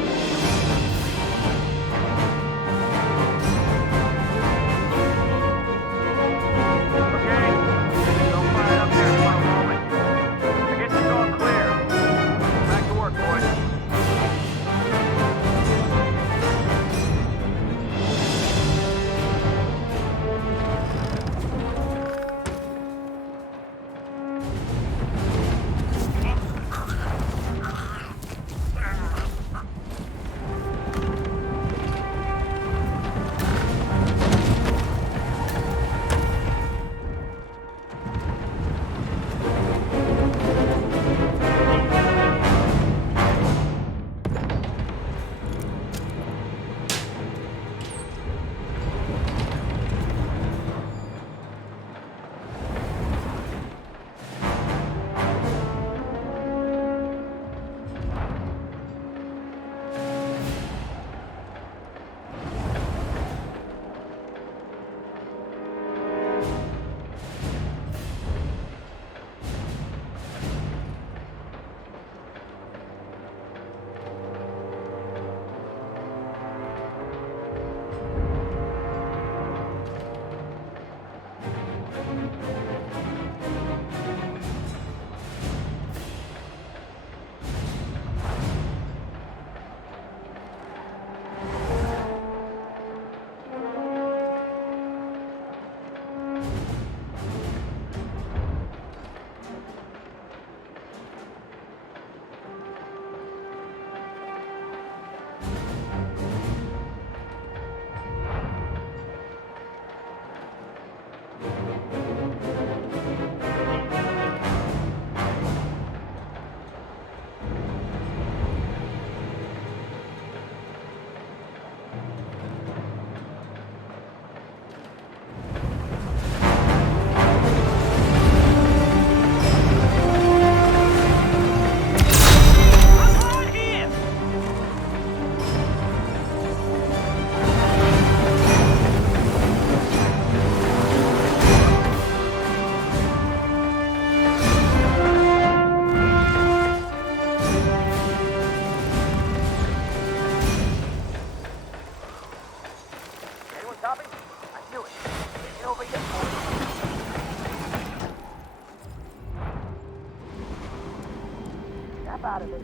Out of it.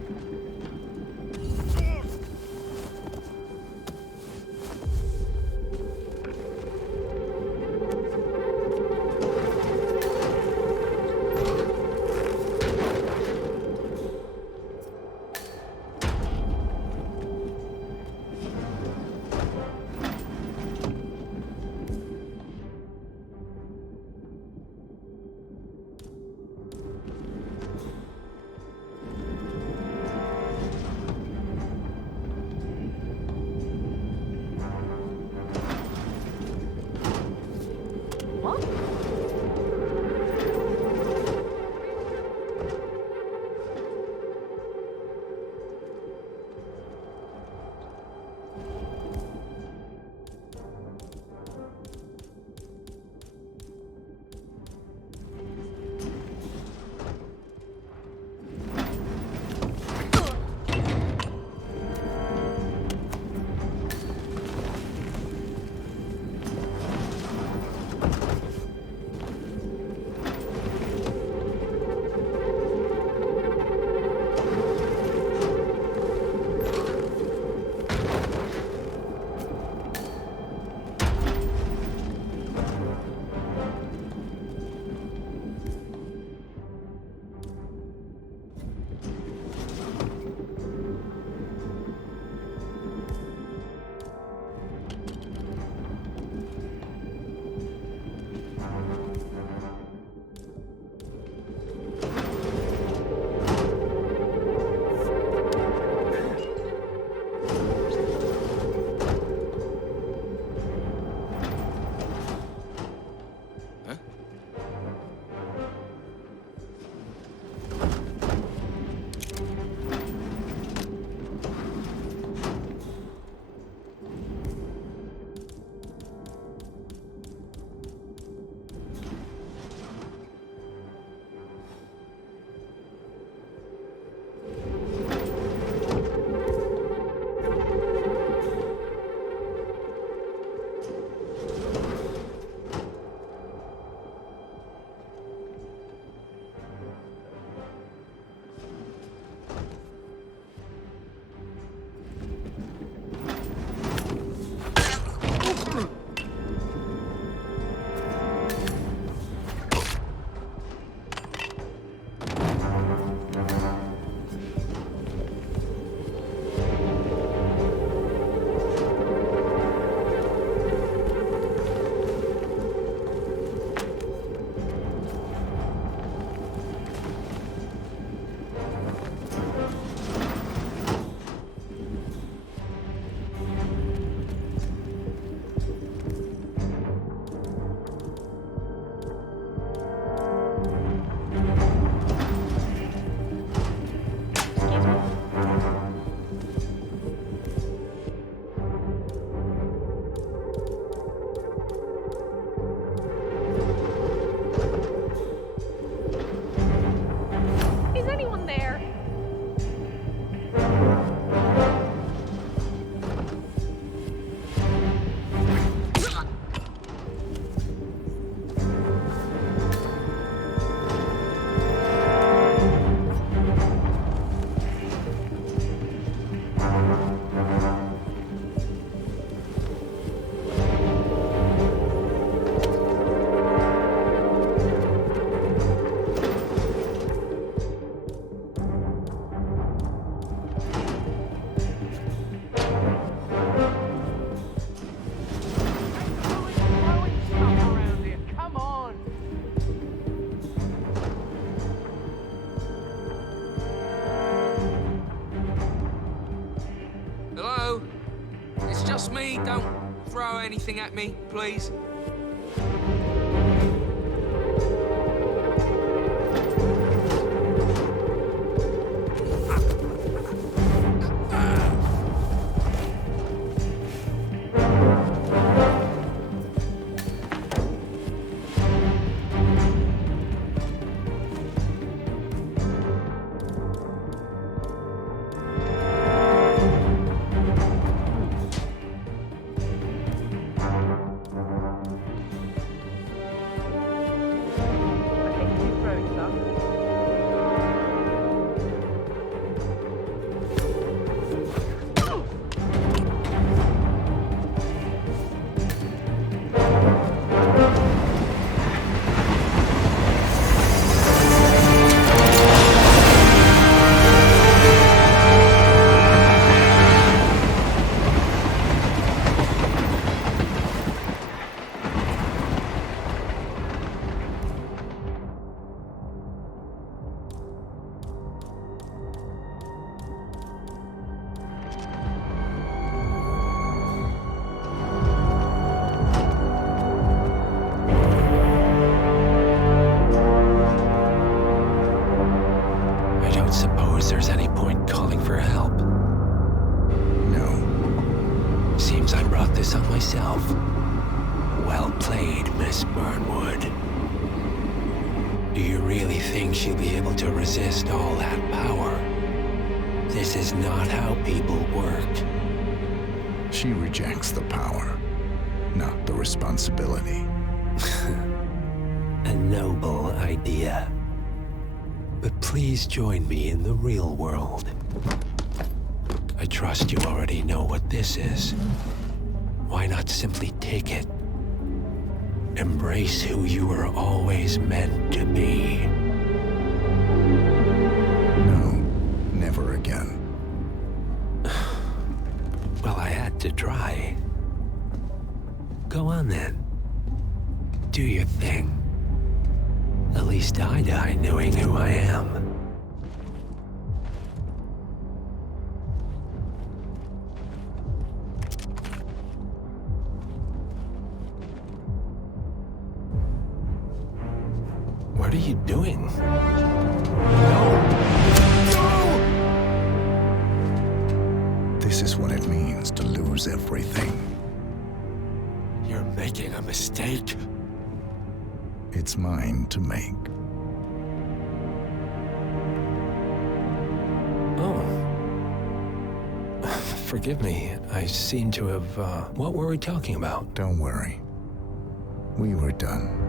just me. Don't throw anything at me, please. Suppose there's any point calling for help. No. Seems I brought this on myself. Well played, Miss Burnwood. Do you really think she'll be able to resist all that power? This is not how people work. She rejects the power, not the responsibility. A noble idea. But please join me in the real world. I trust you already know what this is. Why not simply take it? Embrace who you were always meant to be. No, never again. Well, I had to try. Go on then. Do your thing. At least I die knowing who I am. What are you doing? This is what it means to lose everything. You're making a mistake. It's mine to make. Oh. Forgive me. I seem to have, what were we talking about? Don't worry. We were done.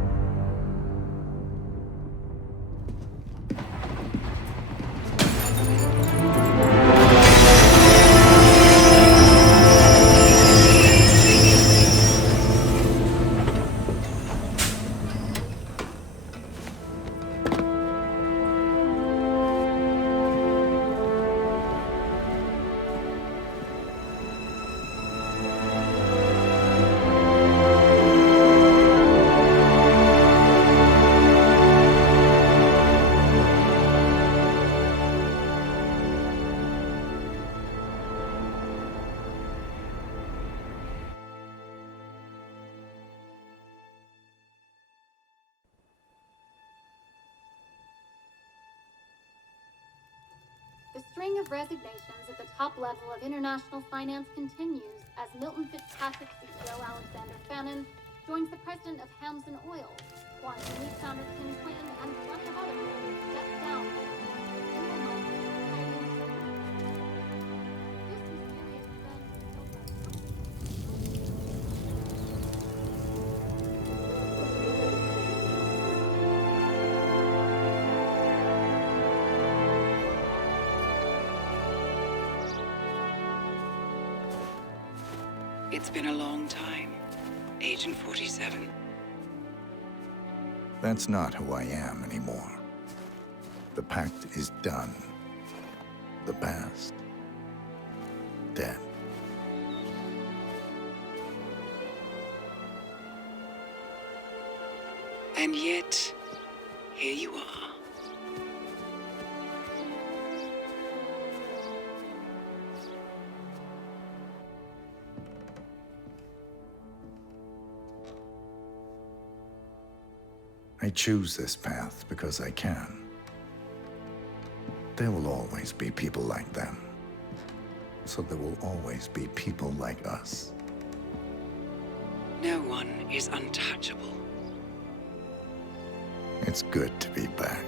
The string of resignations at the top level of international finance continues as Milton Fitzpatrick CEO Alexander Fannin joins the president of Hamson Oil, Quantum Leap founder Tim Quinn, and plenty of other people step down. It's been a long time, Agent 47. That's not who I am anymore. The pact is done. The past, dead. And yet, here you are. I choose this path because I can. There will always be people like them. So there will always be people like us. No one is untouchable. It's good to be back.